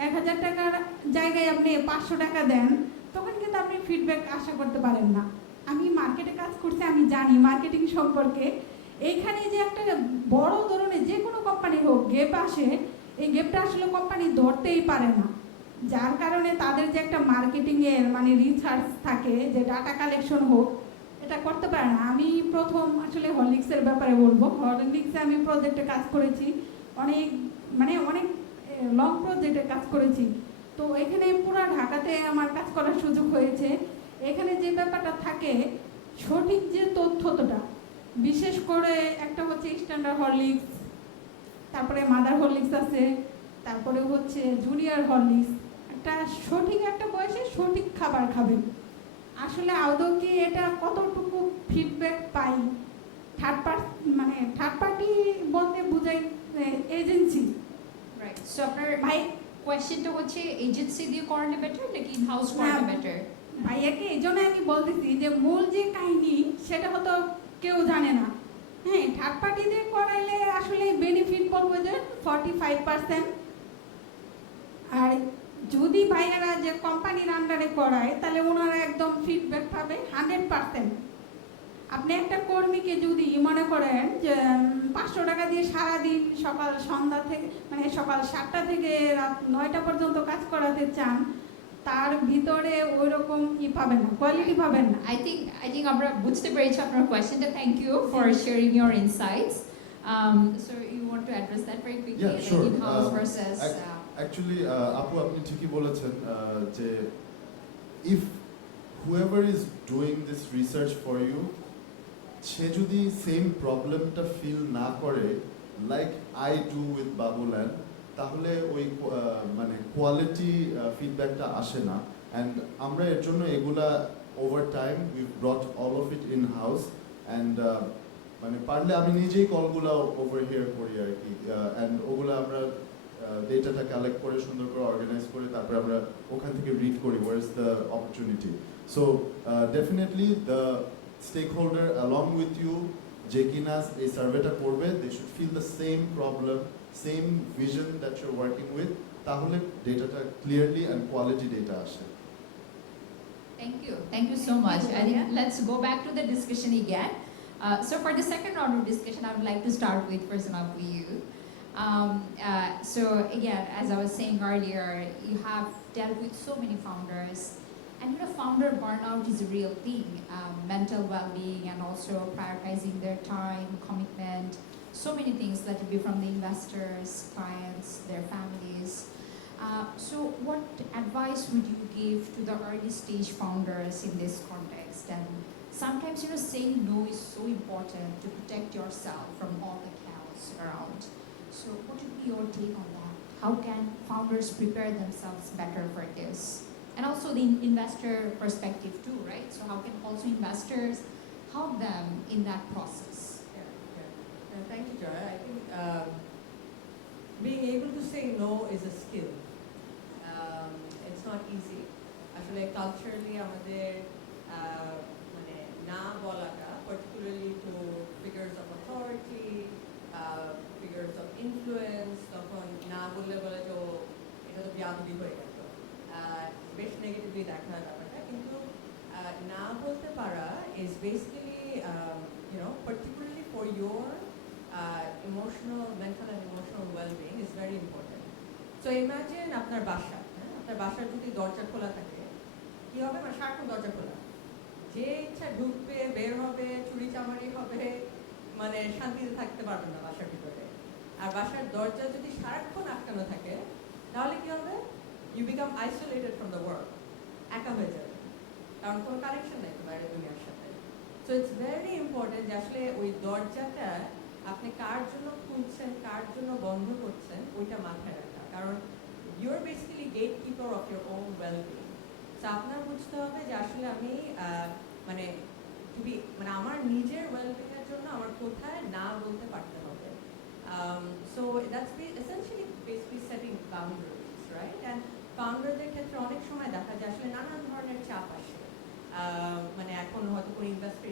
1000 টাকার জায়গায় আপনি 500 টাকা দেন, তখন কিন্তু আপনি ফিডব্যাক আশা করতে পারেন না। আমি মার্কেটে কাজ করছি, আমি জানি মার্কেটিং সম্পর্কে। এইখানে যে একটা বড় ধরনের যে কোনো কোম্পানি হোক গ্যাপ আসে, এই গ্যাপটা আসলে কোম্পানি ধরতেই পারে না, যার কারণে তাদের যে একটা মার্কেটিংয়ের মানে রিসার্চ থাকে যে ডাটা কালেকশন হোক, এটা করতে পারে না। আমি প্রথম আসলে হরলিক্সের ব্যাপারে বলবো। হরলিক্সে আমি প্রজেক্টে কাজ করেছি, অনেক লং প্রজেক্টে কাজ করেছি। তো এখানে পুরো ঢাকাতে আমার কাজ করার সুযোগ হয়েছে। এখানে যে ব্যাপারটা থাকে সঠিক যে তথ্যটা, বিশেষ করে একটা হচ্ছে স্ট্যান্ডার্ড হরলিক্স, তারপরে মাদার হরলিক্স আছে, তারপরে হচ্ছে জুনিয়র হরলিক্স। একটা সঠিক একটা বয়সে সঠিক খাবার খাবেন। আসলে আদৌ কি এটা কতটুকু ফিডব্যাক পাই, থার্ড পার্টি বলতে বুঝাই এজেন্সি। রাইট, সো আপনার ভাই কোয়েশ্চেনটা হচ্ছে এজেন্সি দিয়ে করানো বেটার নাকি ইন হাউস করানো বেটার? ভাইয়াকে এই জন্য আমি বলতেছি যে মূল যে কাহিনী সেটা হয়তো কেউ জানে না। হ্যাঁ, থার্ড পার্টি দিয়ে করাইলে আসলে বেনিফিট বলবো যে 45%। আর যদি ভাইয়ারা যে কোম্পানির আন্ডারে করায় তাহলে ওনারা একদম ফিডব্যাক পাবে 100%। আপনি একটা কর্মীকে যদি মনে করেন যে 500 টাকা দিয়ে সারাদিন সন্ধ্যা থেকে সকাল 7টা থেকে রাত 9টা পর্যন্ত কাজ করাতে চান, তার ভিতরে ওই রকম পাবেন না, কোয়ালিটি পাবেন না। I think আমরা বুঝতে পেরেছি আপনার কোয়েশ্চেনটা। Thank you for sharing your insights. So you want to address that very quickly? Yeah, sure. In house versus Actually, আপু আপনি ঠিকই বলেছেন যে if whoever is doing this research for you, সে যদি সেম প্রবলেমটা ফিল না করে like I do with Babuland, তাহলে ওই কোয়ালিটি ফিডব্যাকটা আসে না। অ্যান্ড আমরা এর জন্য এগুলা ওভার টাইম উই ব্রট all of it in house. And পারলে আমি নিজেই কলগুলো ওভার হিয়ার করি আর কি। অ্যান্ড ওগুলো আমরা ডেটাটা কালেক্ট করে সুন্দর করে অর্গানাইজ করে তারপরে আমরা ওখান থেকে রিড করি where is the opportunity. So definitely the stakeholder along with you যে কিনা এই সার্ভেটা করবে, they should feel the same problem, same vision that you're working with, তাহলে ডেটাটা clearly and quality data আসে। Thank you so much. I think let's go back to the discussion again. So for the second round of discussion, I would like to start with Farzana with you. So again, as I was saying earlier, you have dealt with so many founders. And founder burnout is a real thing. Mental well-being and also prioritizing their time, commitment, so many things that will be from the investors, clients, their families. So what advice would you give to the early stage founders in this context? And sometimes, saying no is so important to protect yourself from all the chaos around. So what would be your take on that? How can founders prepare themselves better for this? And also the investor perspective too, right? So how can also investors help them in that process? Thank you, Joy. I think being able to say no is a skill. It's not easy. Actually, culturally, আমাদের না বলাটা, particularly to figures of authority, figures of influence, তখন না বললে বলে তো এটা তো বিয়াদবি হয়ে গেল, বেশ নেগেটিভলি দেখা ব্যাপারটা। কিন্তু না বলতে পারা is basically particularly for your mental and emotional well-being is very important. So imagine আপনার বাসার যদি দরজা খোলা থাকে, কি হবে? সারাক্ষণ দরজা খোলা, যে ইচ্ছা ঢুকবে, বের হবে, চুরি চামারি হবে, শান্তিতে থাকতে পারবেন না বাসার ভিতরে। আর বাসার দরজা যদি সারাক্ষণ আটকানো থাকে তাহলে কি হবে? You become isolated from the world. একা হয়ে যাবে, কারণ কোনো কানেকশন নেই বাইরের দুনিয়ার সাথে। So it's very important যে আসলে ওই দরজাটা আপনি কার জন্য খুলছেন, কার জন্য বন্ধ করছেন, ওইটা মাথায় রাখা। কারণ you're basically gatekeeper of your own well-being. So আপনার বুঝতে হবে যে আসলে আমি আমার নিজের well-being এর জন্য আমার কোথায় না বলতে পারতে হবে। So that's essentially basically setting boundaries, right? And ফাউন্ডারদের ক্ষেত্রে অনেক সময় দেখা যায় আসলে নানান ধরনের চাপ আসে। এখন হয়তো কোনো ইনভেস্টর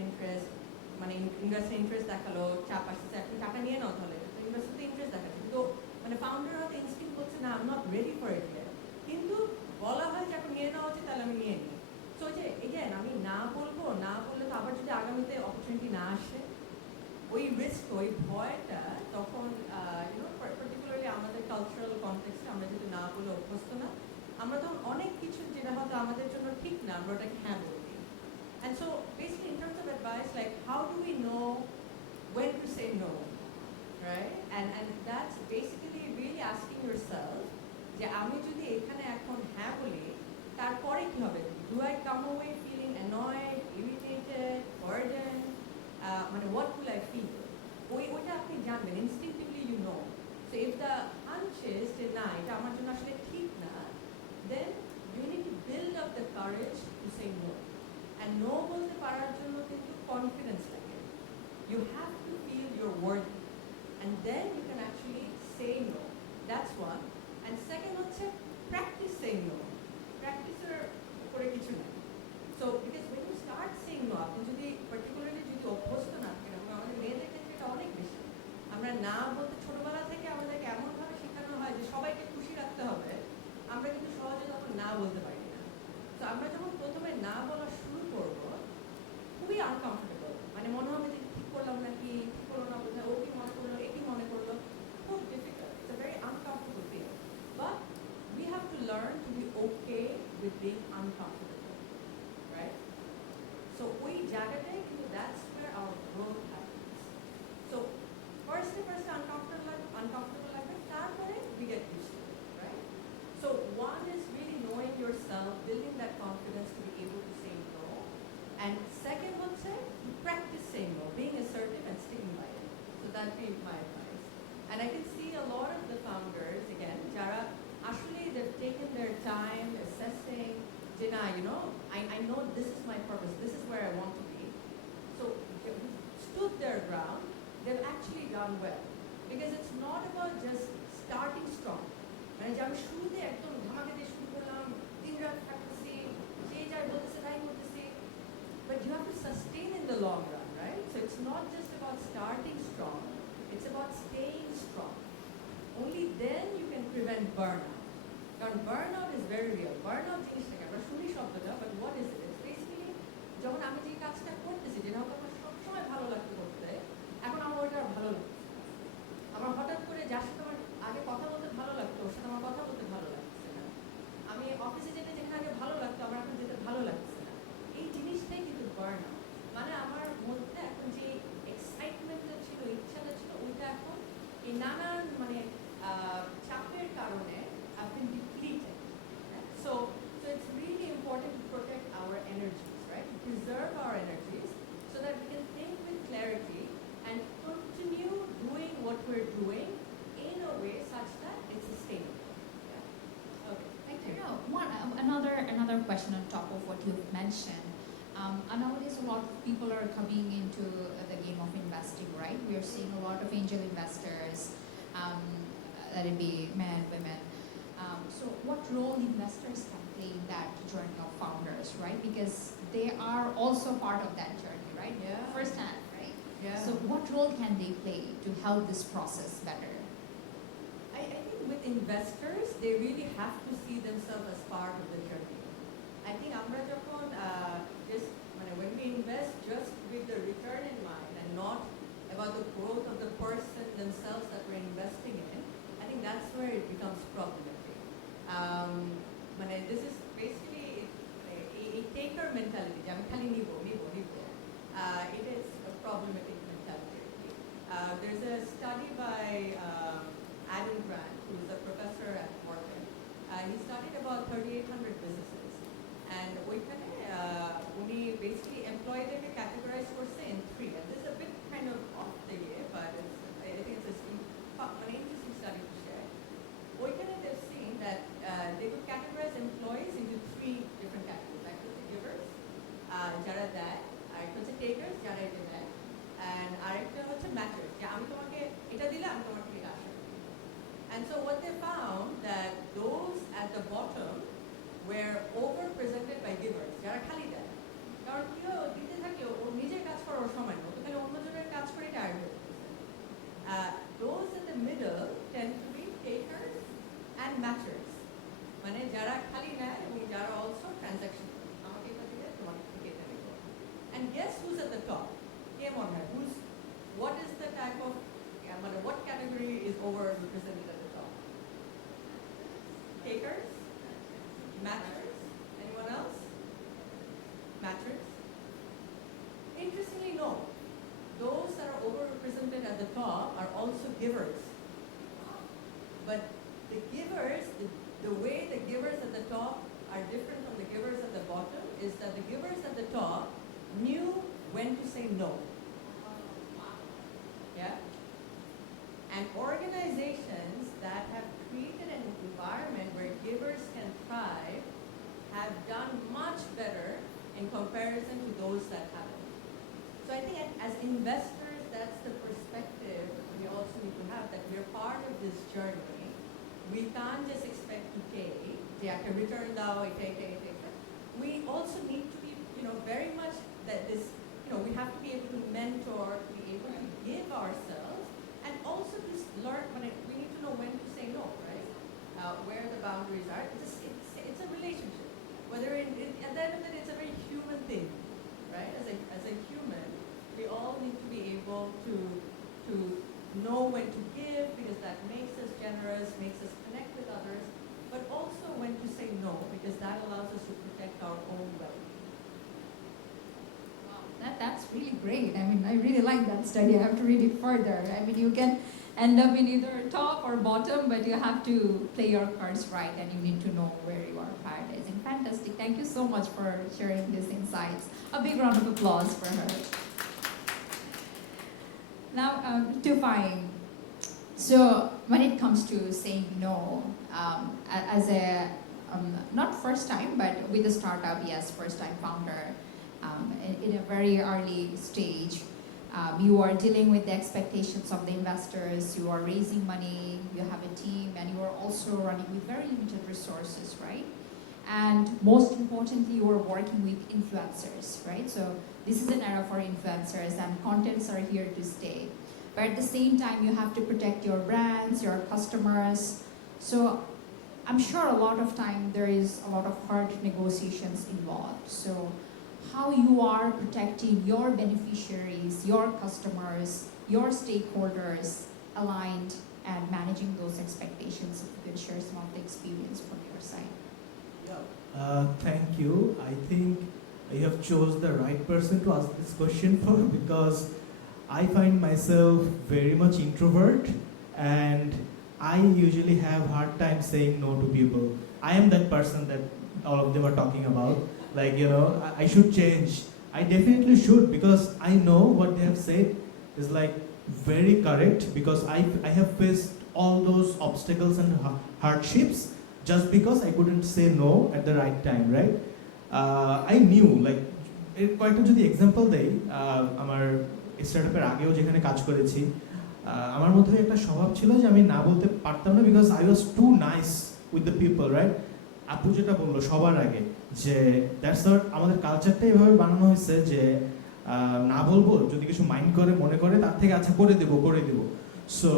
ইন্টারেস্ট দেখালো, চাপ আসছে, এখন টাকা নিয়ে নাও, তাহলে ইনভেস্টর তো ইন্টারেস্ট দেখাচ্ছে, কিন্তু ফাউন্ডার হয়তো ইনস্টিংক্ট করছে না, I am not ready for it yet, কিন্তু বলা হয় যে এখন নিয়ে নেওয়া উচিত, তাহলে আমি নিয়ে নিই। সো যে এগেন আমি না বলবো, না বললে তো আবার যদি আগামীতে অপরচুনিটি না আসে, ওই রিস্ক ওই ভয়টা তখন পার্টিকুলারলি আমাদের কালচারাল কনটেক্সটে আমরা যেহেতু না বলে অভ্যস্ত না, আমরা তখন অনেক কিছু যেটা হয়তো আমাদের জন্য ঠিক না আমরা ওটাকে হ্যাঁ বলি। And so basically in terms of advice, like how do we know when to say no, right? And that's basically really asking yourself যে আমি যদি এখানে এখন হ্যাঁ বলি তারপরে কি হবে? Do I come away feeling annoyed, irritated, burdened? মানে what will I feel? ওইটা আপনি জানবেন, instinctively you know. So if the hunch is যে না এটা আমার জন্য আসলে ঠিক না, then you need to build up the courage to say no. And no বলতে পারার জন্য কিন্তু confidence লাগে. You have to feel you're worthy. And then you can actually say no. That's one. And second হচ্ছে practice saying no. Practice-এর উপরে কিছু নাই. So because when you start saying no, আপনি যদি particularly যদি অভ্যস্ত না থাকেন, আমাদের মেয়েদের ক্ষেত্রে এটা অনেক বেশি। আমরা না বলতে ছোটবেলা থেকে আমাদেরকে এমনভাবে শেখানো হয় যে সবাইকে খুশি রাখতে হবে, আমরা কিন্তু সহজে তখন না বলতে পারি না। তো আমরা যখন প্রথমে না বলা শুরু করব, খুবই আনকমফোর্টেবল, মানে মনে হবে যে ঠিক করলাম নাকি, ঠিক করলো না বোধহয়, ও কি মনে করলো, এ কি মনে করলো, খুব difficult. It's a very uncomfortable feel. But we have to learn to be okay with being uncomfortable, right? So ওই জায়গাটাই কিন্তু that's where our growth happens. So first uncomfortable লাগবে, তারপরে we get used to it, right? So one is really knowing yourself, building that confidence to be able to say no. And second হচ্ছে practice saying no, being assertive and sticking by it. So that'd be my advice. And I can see a lot of the founders, again, যারা actually they've taken their time assessing, Jina, I know this is my purpose, this is where I want to be. So they've stood their ground, they've actually done well. Because it's not about just starting strong. মানে যে আমি শুরুতে একদম ধামাকে দিয়ে শুরু করলাম, দিন রাত থাকতেছি, যে যাই বলতেছে তাই করতেছি, but you have to sustain in the long run, right? So it's not just about starting strong, it's about staying strong. Only then you can prevent burnout. Because burnout is very real. Burnout জিনিসটাকে আমরা শুনি শব্দটা, but what is it? It's basically যখন আমি যে কাজটা করতেছি, যেটা হয়তো আমার সবসময় ভালো লাগতো করতে, এখন আমার ওইটা আর ভালো লাগছে। আমার হঠাৎ করে যার সাথে আমার আগে কথা বলতে ভালো লাগতো, ওর সাথে আমার কথা বলতে ভালো লাগছে না। আমি অফিসে যেতে যেখানে আগে ভালো লাগতো, আমার এখন যেতে ভালো লাগছে না। এই জিনিসটাই কিন্তু burnout। মানে আমার মধ্যে এখন যে এক্সাইটমেন্টটা ছিল, ইচ্ছাটা ছিল, ওইটা এখন এই নানান মানে চাপের কারণে have been depleted. So it's really important to protect our energies, right? To preserve our energies so that we can think with clarity and continue doing what we're doing in a way such that it's sustainable. Yeah. Okay. Thank you. Another question on top of what you've mentioned. Nowadays, a lot of people are coming into the game of investing, right? We are seeing a lot of angel investors, let it be men, women. So what role investors can play in that journey of founders, right? Because they are also part of that journey, right? Yeah. Firsthand, right? Yeah. So what role can they play to help this process better? I think with investors, they really have to see themselves as part of the journey. I think আমরা যখন just when we invest just with the return in mind and not about the growth of the person themselves that we're investing in, I think that's where it becomes problematic. This is basically a taker mentality. যে আমি খালি নিব। It is a problematic mentality. There's a study by Adam Grant, who is a professor at Wharton. He studied about 3,800 businesses, and ওইখানে উনি basically employeeদেরকে categorize করছে in three. And this is a bit kind of off the year, but I think it's an interesting study to share. ওইখানে they've seen that they could categorize employees into three different categories. Like givers, যারা দেয়, আরেকটা হচ্ছে takers, যারা এটা দেয়, and আরেকটা হচ্ছে matchers, যে আমি তোমাকে এটা দিলে আমি তোমাকে এটা আশা করি। And so what they found that those at the bottom were overrepresented by givers, যারা খালি দেয়। কারণ কেউ দিতে থাকলেও ওর নিজের কাজ করার সময় না, তাহলে অন্যজনের কাজ করে টায়ার্ড হয়ে যাচ্ছে। Those in the middle tend to be takers and matchers, মানে যারা খালি নেয় এবং যারা also transaction, আমাকে এটা দিলে তোমাকে থেকে এটা নিব। And guess who's at the top? কে মনে হয়? What is the top are also givers. But the givers, the way the givers at the top are different from the givers at the bottom is that the givers at the top knew when to say no. Yeah? And organizations that have created an environment where givers can thrive have done much better in comparison to those that haven't. So I think as investors, that's the perspective we also need to have, that we're part of this journey. We can't just expect to take, return now, take. We also need to be, very much that this, we have to be able to mentor, to be able to give ourselves, and also to learn, we need to know when to say no, right? Where the boundaries are. It's a relationship. Whether at the end of it, it's a very human thing, right? As a human, we all need to be able to know when to give, because that makes us generous, makes us connect with others, but also when to say no, because that allows us to protect our own well-being. Wow, that's really great. I mean, I really like that study. I have to read it further. I mean, you can end up in either top or bottom, but you have to play your cards right, and you need to know where you are prioritizing. Fantastic. Thank you so much for sharing these insights. A big round of applause for her. Now, to Faym. So when it comes to saying no, as a, not first time, but with a startup, yes, first time founder, in a very early stage, you are dealing with the expectations of the investors, you are raising money, you have a team, and you are also running with very limited resources, right? And most importantly, you are working with influencers, right? So this is an era for influencers, and contents are here to stay. But at the same time, you have to protect your brands, your customers. So I'm sure a lot of time there is a lot of hard negotiations involved. So how you are protecting your beneficiaries, your customers, your stakeholders aligned, and managing those expectations, if you could share some of the experience from your side. Yeah. Thank you. I think you have chose the right person to ask this question for, because I find myself very much introvert, and I usually have hard time saying no to people. I am that person that all of them are talking about. Like, I should change. I definitely should, because I know what they have said is like very correct, because I have faced all those obstacles and hardships just because I couldn't say no at the right time, right? I knew, like, কয়েকটা যদি এক্সাম্পল দেই, আমার স্টার্টআপের আগেও যেখানে কাজ করেছি, আমার মধ্যে একটা স্বভাব ছিল যে আমি না বলতে পারতাম না, because I was too nice with the people, right? আপু যেটা বললো সবার আগে, যে দ্যাটস নট, আমাদের কালচারটা এভাবে বানানো হয়েছে যে না বলবো, যদি কিছু মাইন্ড করে মনে করে, তার থেকে আচ্ছা করে দেবো। সো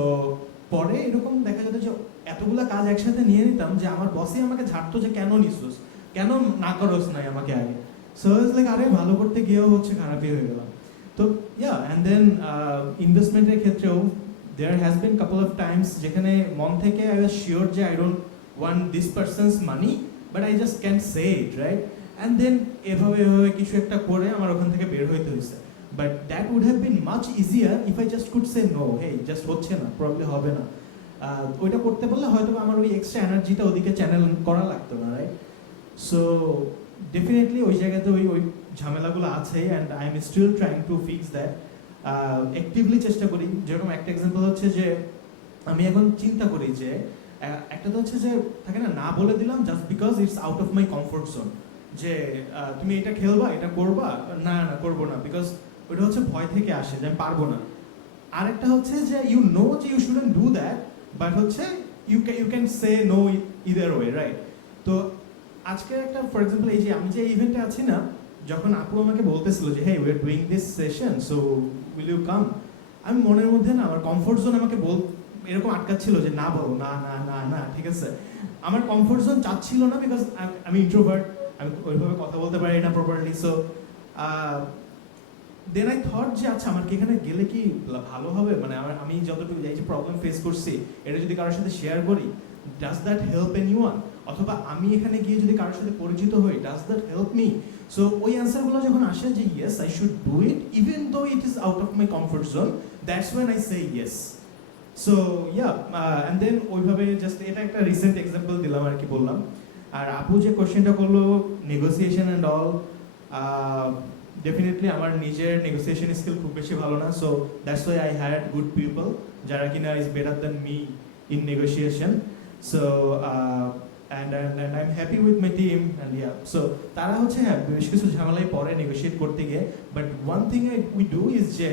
পরে এরকম দেখা যেত যে এতগুলা কাজ একসাথে নিয়ে নিতাম যে আমার বসই আমাকে ঝাড়তো যে কেন নিছোস, কেন না করোস নাই আমাকে আগে। সো ইটস লাইক, আরে ভালো করতে গিয়েও হচ্ছে খারাপই হয়ে গেলাম। তো অ্যান্ড দেন ইনভেস্টমেন্টের ক্ষেত্রেও there has been couple of times যেখানে মন থেকে আই ওয়াজ শিওর যে I don't want this person's money, but I just can say it, right? And then এভাবে কিছু একটা করে আমার ওখান থেকে বের হইতে হয়েছে। But that would have been much easier if I just could say no, hey just হচ্ছে না, প্রবলেম হবে না। ওইটা করতে পারলে হয়তো আমার ওই এক্সট্রা এনার্জিটা ওদিকে চ্যানেল করা লাগতো না, রাইট? সো ডেফিনেটলি ওই জায়গাতে ওই ঝামেলাগুলো আছে, and I am still trying to fix that. Actively চেষ্টা করি। যেরকম একটা এক্সাম্পল হচ্ছে যে আমি এখন চিন্তা করি যে একটা তো হচ্ছে যে থাকে না বলে দিলাম just because it's out of my comfort zone, যে তুমি এটা খেলবা, এটা করবা, না করবো না, বিকজ ওইটা হচ্ছে ভয় থেকে আসে যে আমি পারবো না। আরেকটা হচ্ছে যে ইউ নো যে you shouldn't do that, but হচ্ছে you can say no either way, right? তো আজকে একটা ফর এক্সাম্পল, এই যে আমি যে ইভেন্টে আছি না, যখন আপু আমাকে বলতেছিল যে hey we are doing this session, so will you come, আমি মনের মধ্যে না আমার কমফোর্ট জোন আমাকে এরকম আটকাচ্ছিল যে না বলো, না না না না, ঠিক আছে? আমার কমফোর্ট জোন চাচ্ছিল না, বিকজ আমি ইন্ট্রোভার্ট, আমি ওইভাবে কথা বলতে পারি না properly. So then I thought যে আচ্ছা আমার কি এখানে গেলে কি ভালো হবে, মানে আমি যতটুকু এই যে প্রবলেম ফেস করছি এটা যদি কারোর সাথে শেয়ার করি, ডাজ দ্যাট হেল্প এনিওয়ান? অথবা আমি এখানে গিয়ে যদি কারোর সাথে পরিচিত হই, does that help me? So ওই অ্যান্সারগুলো যখন আসে যে yes I should do it even though it is out of my comfort zone, that's when I say yes. So yeah and then ওইভাবে জাস্ট এটা একটা রিসেন্ট এক্সাম্পল দিলাম আর কি বললাম। আর আপু যে কোয়েশ্চেনটা করলো নেগোসিয়েশন অ্যান্ড অল, ডেফিনেটলি আমার নিজের নেগোসিয়েশন স্কিল খুব বেশি ভালো না, so that's why I had good people যারা কিনা is better than me in negotiation. So and I'm happy with my team and yeah, so তারা হচ্ছে হ্যাঁ বেশ কিছু ঝামেলায় পরে নেগোশিয়েট করতে গিয়ে, but one thing we do is যে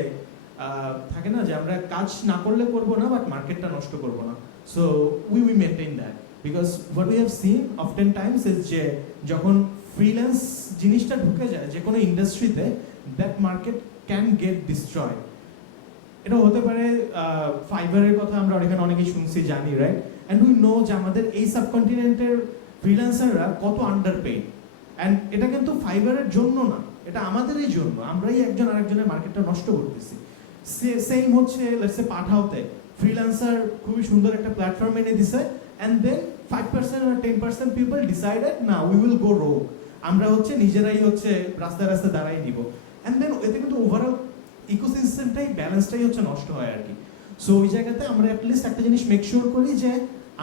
থাকে না যে আমরা কাজ না করলে করবো না বাট মার্কেটটা নষ্ট করবো না, so we maintain that because what we have seen often Times is যে যখন ফ্রিল্যান্স জিনিসটা ঢুকে যায় যে কোনো ইন্ডাস্ট্রিতে, that market can get destroy. এটা হতে পারে ফাইবারের কথা আমরা এখানে অনেকেই শুনছি জানি, রাইট? অ্যান্ড উই নো যে আমাদের এই সাবকন্টিনেন্টের ফ্রিল্যান্সাররা কত আন্ডার পেইড, অ্যান্ড এটা কিন্তু ফাইবারের জন্য না, এটা আমাদেরই জন্য, আমরাই একজন আরেকজনের মার্কেটটা নষ্ট করতেছি। সেম হচ্ছে লেটস সে পাঠাওতে ফ্রিল্যান্সার খুবই সুন্দর একটা প্ল্যাটফর্ম এনে দিছে, and then 5% or 10% people decided না উই উইল গো রোগ, আমরা হচ্ছে নিজেরাই হচ্ছে রাস্তায় রাস্তায় দাঁড়াই নিব, অ্যান্ড দেন এতে কিন্তু ওভারঅল ইকোসিস্টেমটাই ব্যালেন্সটাই হচ্ছে নষ্ট হয় আর কি। সো ওই জায়গাতে আমরা অ্যাটলিস্ট একটা জিনিস মেক শিওর করি যে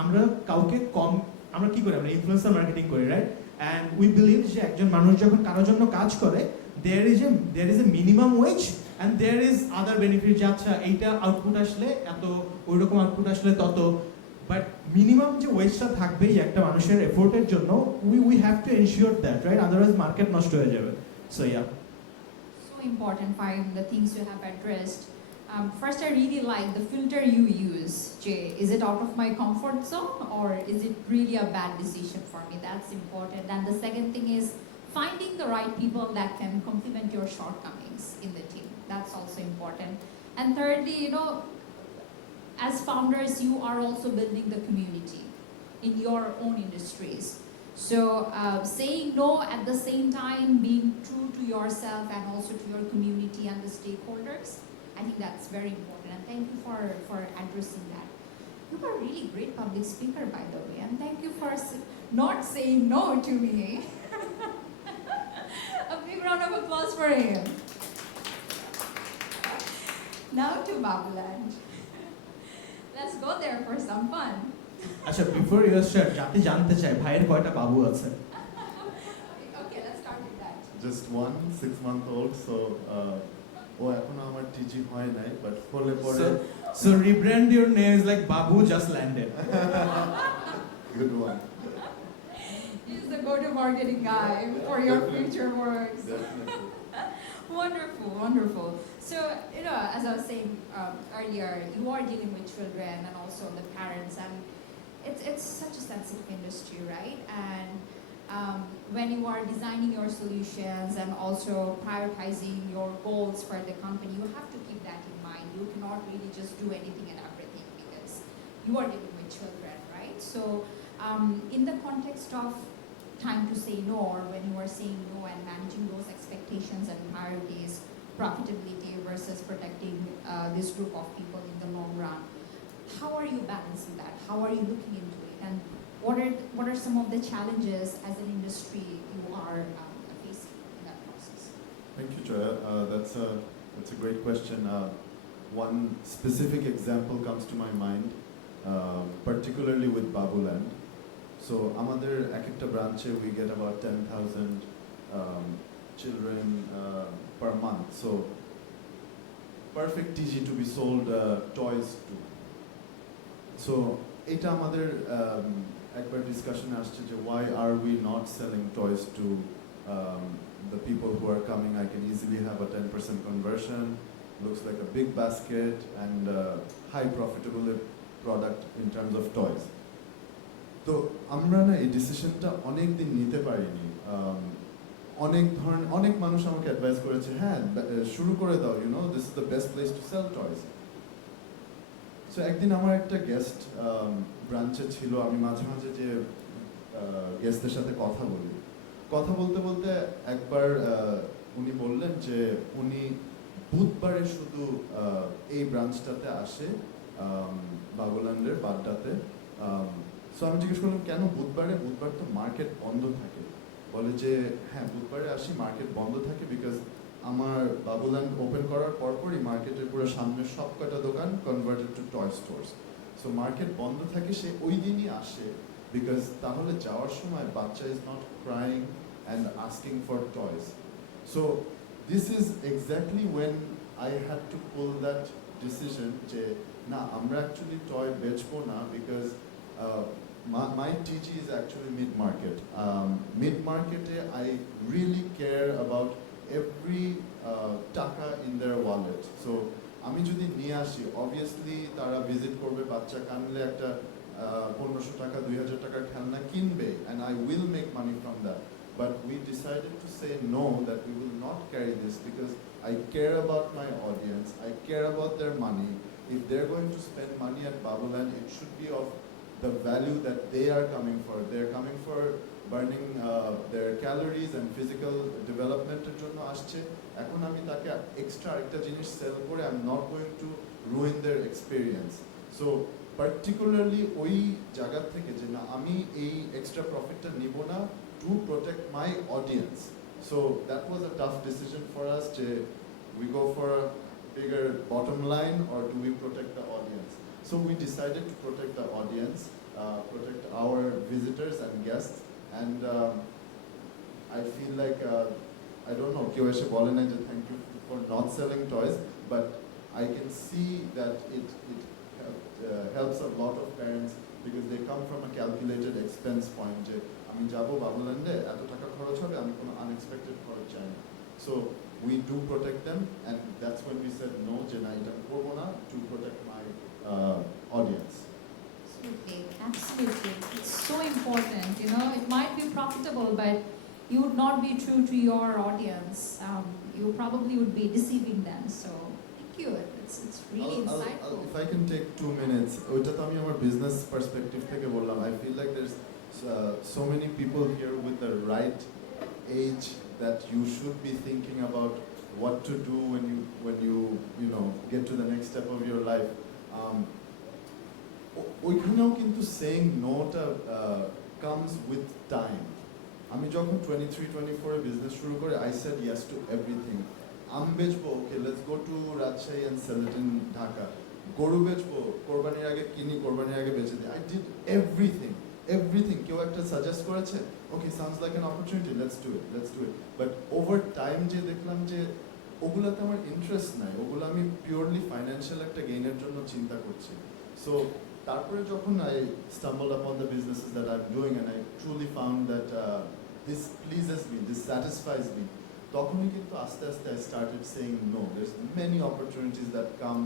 আমরা কাউকে কম, আমরা কি করি, আমরা ইনফ্লুয়েন্সার মার্কেটিং করি, রাইট? অ্যান্ড উই বিলিভ যে একজন মানুষ যখন কারোর জন্য কাজ করে there is a minimum wage and there is other benefit, যে আচ্ছা এইটা আউটপুট আসলে এত, ওই রকম আউটপুট আসলে তত, বাট মিনিমাম যে ওয়েজটা থাকবেই একটা মানুষের এফোর্টের জন্য, we have to ensure that, right? Otherwise market নষ্ট হয়ে যাবে। So yeah, so important, Faym, the things you have addressed. First, I really like the filter you use. Jay, is it out of my comfort zone or is it really a bad decision for me? That's important. And the second thing is finding the right people that can complement your shortcomings in the team. That's also important. And thirdly, you know, as founders, you are also building the community in your own industries. So saying no at the same time, being true to yourself and also to your community and the stakeholders, I think that's very important, and thank you for addressing that. You are a really great public speaker, by the way, and thank you for not saying no to me. A big round of applause for him. Now to Babuland. Let's go there for some fun. আচ্ছা before you start, জাতি জানতে চাই ভাইয়ের কয়টা বাবু আছে? Okay, let's start with that. Just one 6-month-old, so ও এখনো আমার টিজি হয় নাই, বাট হলে পরে So rebrand your name as like Babu just landed. good one. He's the go-to-marketing guy for your future works. Definitely. Wonderful, wonderful. So, you know, as I was saying earlier, you are dealing with children and also the parents, and it's such a sensitive industry, right? And when you are designing your solutions and also prioritizing your goals for the company, you have to keep that in mind. You cannot really just do anything and everything because you are dealing with children, right? So, in the context of time to say no, or when you are saying no and managing those expectations and priorities, profitability versus protecting this group of people in the long run, how are you balancing that? How are you looking into it? And what are some of the challenges as an industry you are facing in that process? Thank you, Joya. That's a great question. One specific example comes to my mind, particularly with Babuland. So, আমাদের এক একটা branch we get about 10,000 children per month. So, perfect TG to be sold toys to. So, এটা আমাদের একবার discussion আসছে যে why are we not selling toys to the people who are coming? I can easily have a 10% conversion, looks like a big basket and high profitable product in terms of toys. তো আমরা না এই ডিসিশনটা অনেক দিন নিতে পারিনি। অনেক মানুষ আমাকে অ্যাডভাইস করেছে হ্যাঁ শুরু করে দাও, you know this is the best place to sell toys. So একদিন আমার একটা গেস্ট ব্রাঞ্চে ছিল, আমি মাঝে মাঝে যে গেস্টদের সাথে কথা বলতে বলতে একবার উনি বললেন যে উনি বুধবারে শুধু এই ব্রাঞ্চটাতে আসে, বাবুল্যান্ডের বাড্ডাতে। সো আমি জিজ্ঞেস করলাম কেন বুধবার তো মার্কেট বন্ধ থাকে। বলে যে হ্যাঁ বুধবারে আসি, মার্কেট বন্ধ থাকে বিকজ আমার বাবুল্যান্ড ওপেন করার পরপরই মার্কেটের পুরো সামনের সব কটা দোকান converted to toy stores. So market বন্ধ থাকে, সে ওই দিনই আসে বিকজ তাহলে যাওয়ার সময় বাচ্চা is not crying and asking for toys. So this is exactly when I had to pull that decision যে না আমরা অ্যাকচুয়ালি টয় বেচবো না বিকজ my TG is actually mid-market. Mid-market, I really care about every taka in their wallet. So, আমি যদি নিয়ে আসি, obviously তারা visit করবে, বাচ্চা কানলে একটা 1500 টাকা 2000 টাকার খেলনা কিনবে, and I will make money from that. But we decided to say no, that we will not carry this because I care about my audience, I care about their money. If they're going to spend money at Babuland, it should be of the value that they are coming for. They're coming for burning their calories and physical development এর জন্য আসছে। এখন আমি তাকে এক্সট্রা একটা জিনিস সেল করে I'm not going to ruin their experience. So particularly ওই জায়গা থেকে যে না আমি এই এক্সট্রা প্রফিটটা নিব না to protect my audience. So that was a tough decision for us. যে we go for a bigger bottom line or do we protect the audience? So we decided to protect the audience, protect our visitors and guests, and I feel like, I don't know, thank you for not selling toys, but I can see that it helps a lot of parents because they come from a calculated expense point. যে আমি যাবো বাবুল্যান্ডে এত টাকা খরচ হবে, আমি কোনো unexpected খরচ চাই না. So we do protect them, and that's when we said no, যে না এটা করবো না, to protect my audience. Absolutely. It's so important. You know, it might be profitable, but you would not be true to your audience. You probably would be deceiving them. So, thank you. It's really insightful. If I can take 2 minutes, ওইটা তো আমি আমার business perspective থেকে বললাম. I feel like there's so many people here with the right age that you should be thinking about what to do when you know get to the next step of your life. ওইখানেও কিন্তু saying no টা comes with time. আমি যখন 23-24 এ বিজনেস শুরু করে I said yes to everything. আম বেচবো, okay, let's go to Rajshahi and sell it in Dhaka. গরু বেচবো, কোরবানির আগে কিনি, কোরবানির আগে বেচে দিই. I did everything. কেউ একটা সাজেস্ট করেছে, okay, sounds like an opportunity, let's do it. But over time যে দেখলাম যে ওগুলাতে আমার ইন্টারেস্ট নাই, ওগুলো আমি পিওরলি ফাইন্যান্সিয়াল একটা গেইনের জন্য চিন্তা করছি. সো তারপরে যখন I stumbled upon the businesses that I'm doing and I truly found that this pleases me, this satisfies me, তখনই কিন্তু আস্তে আস্তে I started saying no. There's many opportunities that come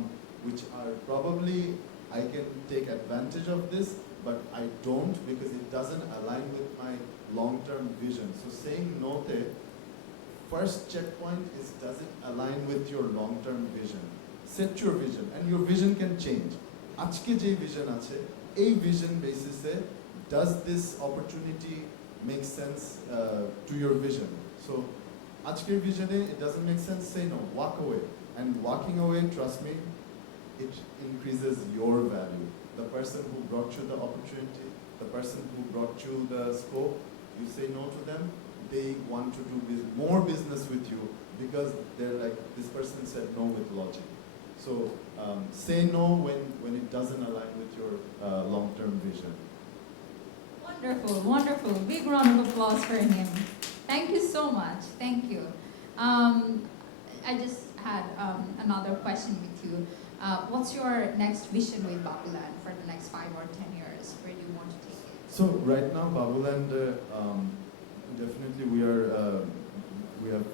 which are probably I can take advantage of this, but I don't because it doesn't align with my long-term vision. So saying no te, first checkpoint is, does it align with your long-term vision? Set your vision, and your vision can change. আজকে যে vision আছে, এই vision basis A, does this opportunity make sense to your vision? So আজকের vision এ it doesn't make sense, say no, walk away. And walking away, trust me, it increases your value. The person who brought you the opportunity, the person who brought you the scope, you say no to them, they want to do more business with you because they're like, this person said no with logic. So say no when it doesn't align with your long-term vision. Wonderful. Big round of applause for him. Thank you so much. Thank you. I just had another question with you. What's your next vision with Babuland for the next 5 or 10 years? Where do you want to take it? So right now, Babuland, definitely we have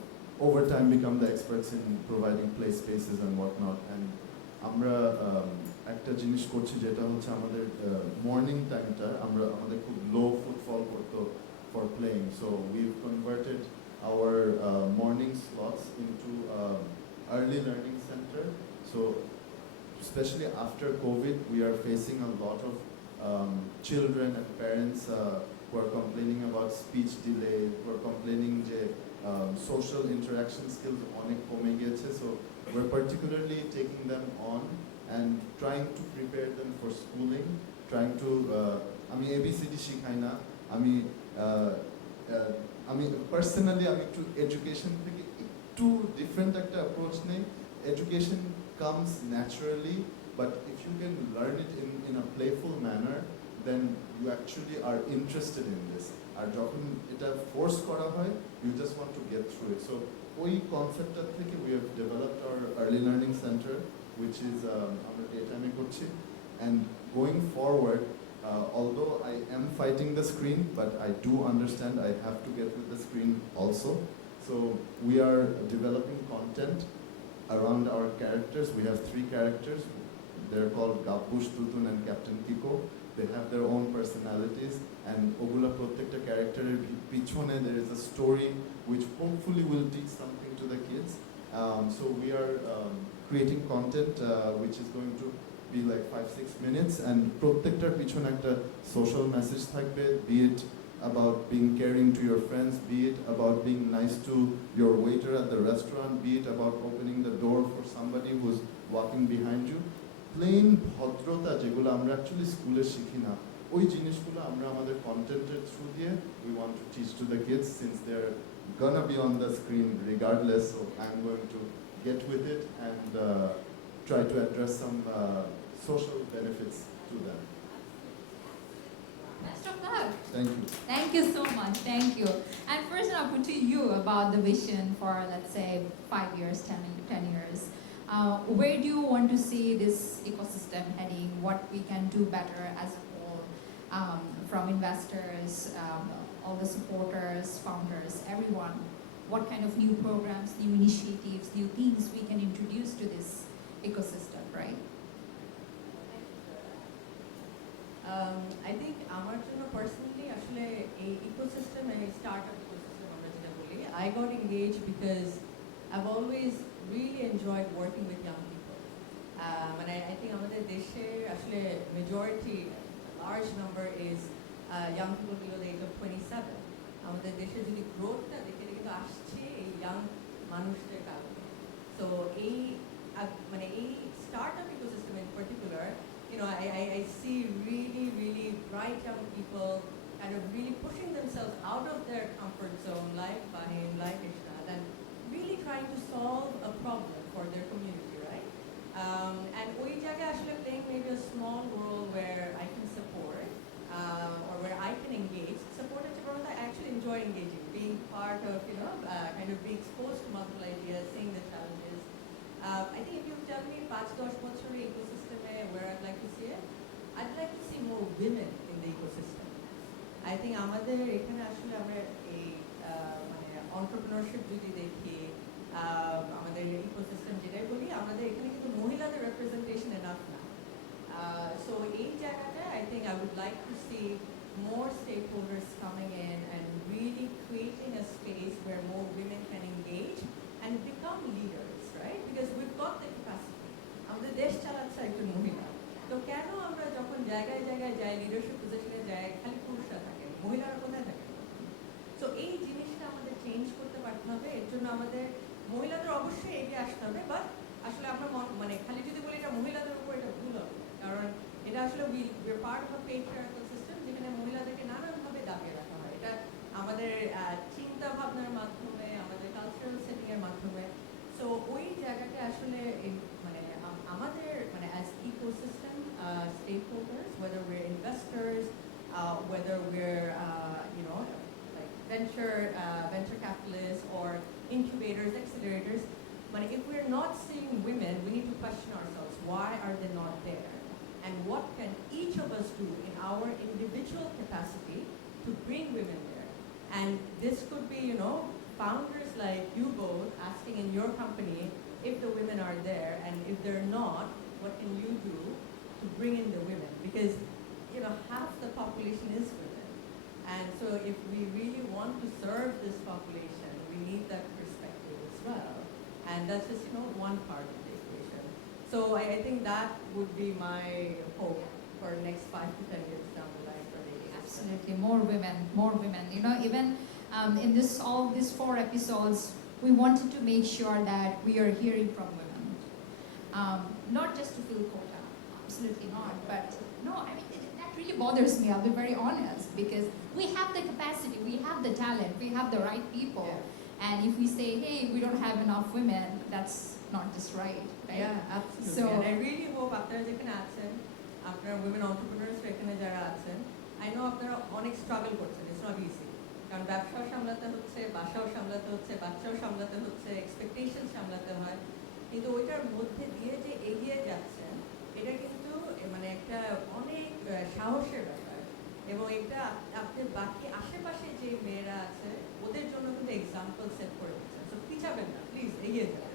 over time become the experts in providing play spaces and whatnot. And আমরা একটা জিনিস করছি যেটা হচ্ছে আমাদের মর্নিং টাইমটা আমাদের খুব লো ফুটফল করতো for playing. So we've converted our morning slots into early learning center. So especially after COVID, we are facing a lot of children and parents who are complaining about speech delay, who are complaining যে social interaction skills অনেক কমে গেছে. So we're particularly taking them on and trying to prepare them for schooling, trying to আমি ABCD শিখাই না, আমি আমি পার্সোনালি আমি একটু এডুকেশন থেকে একটু ডিফারেন্ট একটা অ্যাপ্রোচ নেই education comes naturally but if you can learn it in a playful manner then you actually are interested in this আর যখন এটা ফোর্স করা হয় you just want to get through it so ওই কনসেপ্টটা থেকে we have developed our early learning center which is আমরা ডেটামে করছি and going forward although I am fighting the screen but I do understand I have to get with the screen also so we are developing content around our characters. We have 3 characters. They're called Gabbush, Tutun and Captain Kiko. They have their own personalities and Ogula Protecta character Pichone, there is a story which hopefully will teach something to the kids. So we are creating content which is going to be like 5-6 minutes and Protecta Pichone ekta social message thakbe, be it about being caring to your friends, be it about being nice to your waiter at the restaurant, be it about opening the door for somebody who's walking behind you. Plain bhadrota যেগুলো আমরা actually স্কুলে শিখি না ওই জিনিসগুলো আমরা আমাদের কন্টেন্টের থ্রু দিয়ে we want to teach to the kids since they're gonna be on the screen regardless so I'm going to get with it and try to address some social benefits to them. Best of luck. Thank you. Thank you so much. Thank you. And first, I'll put to you about the vision for, let's say, 5 years, 10 years. Where do you want to see this ecosystem heading? What we can do better as a whole, from investors, all the supporters, founders, everyone. What kind of new programs, new initiatives, new things we can introduce to this ecosystem, right? I think আমার জন্য personally আসলে এই ecosystem and startup ecosystem আমরা যেটা বলি I got engaged because I've always really enjoyed working with young people. And I think আমাদের দেশে আসলে majority, large number is young people below the age of 27. আমাদের দেশে যদি গ্রোথটা দেখে কিন্তু আসছে এই young মানুষদের কারণে. So এই মানে এই startup ecosystem in particular you know, I see really, really bright young people kind of really pushing themselves out of their comfort zone, like Faym, like Ishnad, and really trying to solve a problem for their community, right? And ওই জায়গায় আসলে playing maybe a small role where I can support or where I can engage. Support is I actually enjoy engaging, being part of, you know, kind of being exposed to multiple ideas, seeing the challenges. I think if you tell me 5-10 বছরের ecosystem where I'd like to see it, I'd like to see more women in the ecosystem. I think আমাদের এখানে আসলে আমরা এই মানে entrepreneurship যদি দেখি আমাদের ecosystem যেটাই বলি আমাদের এখানে কিন্তু মহিলাদের representation enough না. So এই জায়গাটায় I think I would like to see more stakeholders coming in and really creating a space where more women can engage and become leaders, right? Because we've got the capacity. আমাদের দেশ চালাচ্ছে একজন মহিলা তো কেন আমরা যখন জায়গায় জায়গায় যাই লিডারশিপ পজিশনে যাই খালি পুরুষরা থাকে মহিলারা কোথায় থাকে তো এই জিনিসটা আমাদের চেঞ্জ করতে পারতে হবে এর জন্য আমাদের মহিলাদের অবশ্যই এগিয়ে আসতে হবে বাট আসলে আমরা মানে খালি যদি বলি এটা মহিলাদের উপর এটা ভুল হবে কারণ এটা আসলে we are part of a patriarchal system যেখানে মহিলাদেরকে নানানভাবে দাবিয়ে রাখা হয় এটা আমাদের চিন্তা ভাবনার মাধ্যমে আমাদের কালচারাল সেটিং এর মাধ্যমে সো ওই জায়গাটা আসলে মানে আমাদের মানে as ecosystem stakeholders whether we're investors whether we're you know like venture capitalists or incubators accelerators but if we're not seeing women we need to question ourselves why are they not there and what can each of us do in our individual capacity to bring women there and this could be you know founders like you both asking in your company if the women are there and if they're not what can you do to bring in the women because you know half the population is women and so if we really want to serve this population we need that perspective as well and that's just you know one part of the equation so I think that would be my hope for the next 5 to 10 years down the line for the absolutely more women you know even in all these 4 episodes we wanted to make sure that we are hearing from women not just to fill quota absolutely not but no I mean that really bothers me, I'll be very honest, because we have the capacity, we have the talent, we have the right people. Yeah. And if we say, hey, we don't have enough women, that's not just right, right? Yeah, absolutely. So, and I really hope আপনারা যেখানে আছেন, আপনারা women entrepreneurs এখানে যারা আছেন, I know আপনারা অনেক struggle করছেন, it's not easy. কারণ ব্যবসাও সামলাতে হচ্ছে, বাসাও সামলাতে হচ্ছে, বাচ্চাও সামলাতে হচ্ছে, expectations সামলাতে হয়। কিন্তু ওইটার মধ্যে দিয়ে যে এগিয়ে যাচ্ছেন, এটা কিন্তু মানে একটা অনেক সাহসের ব্যাপার। এবং এটা আপনার বাকি আশেপাশে যে মেয়েরা আছে, ওদের জন্য কিন্তু এক্সাম্পল সেট করে দিচ্ছেন। সো পিছাবেন না, প্লিজ এগিয়ে যাবেন।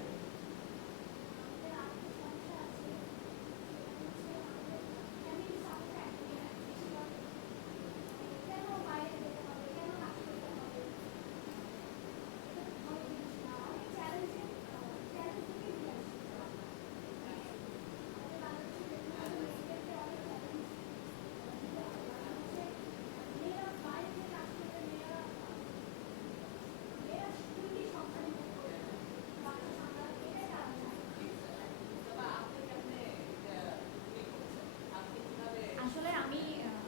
আসলে আমি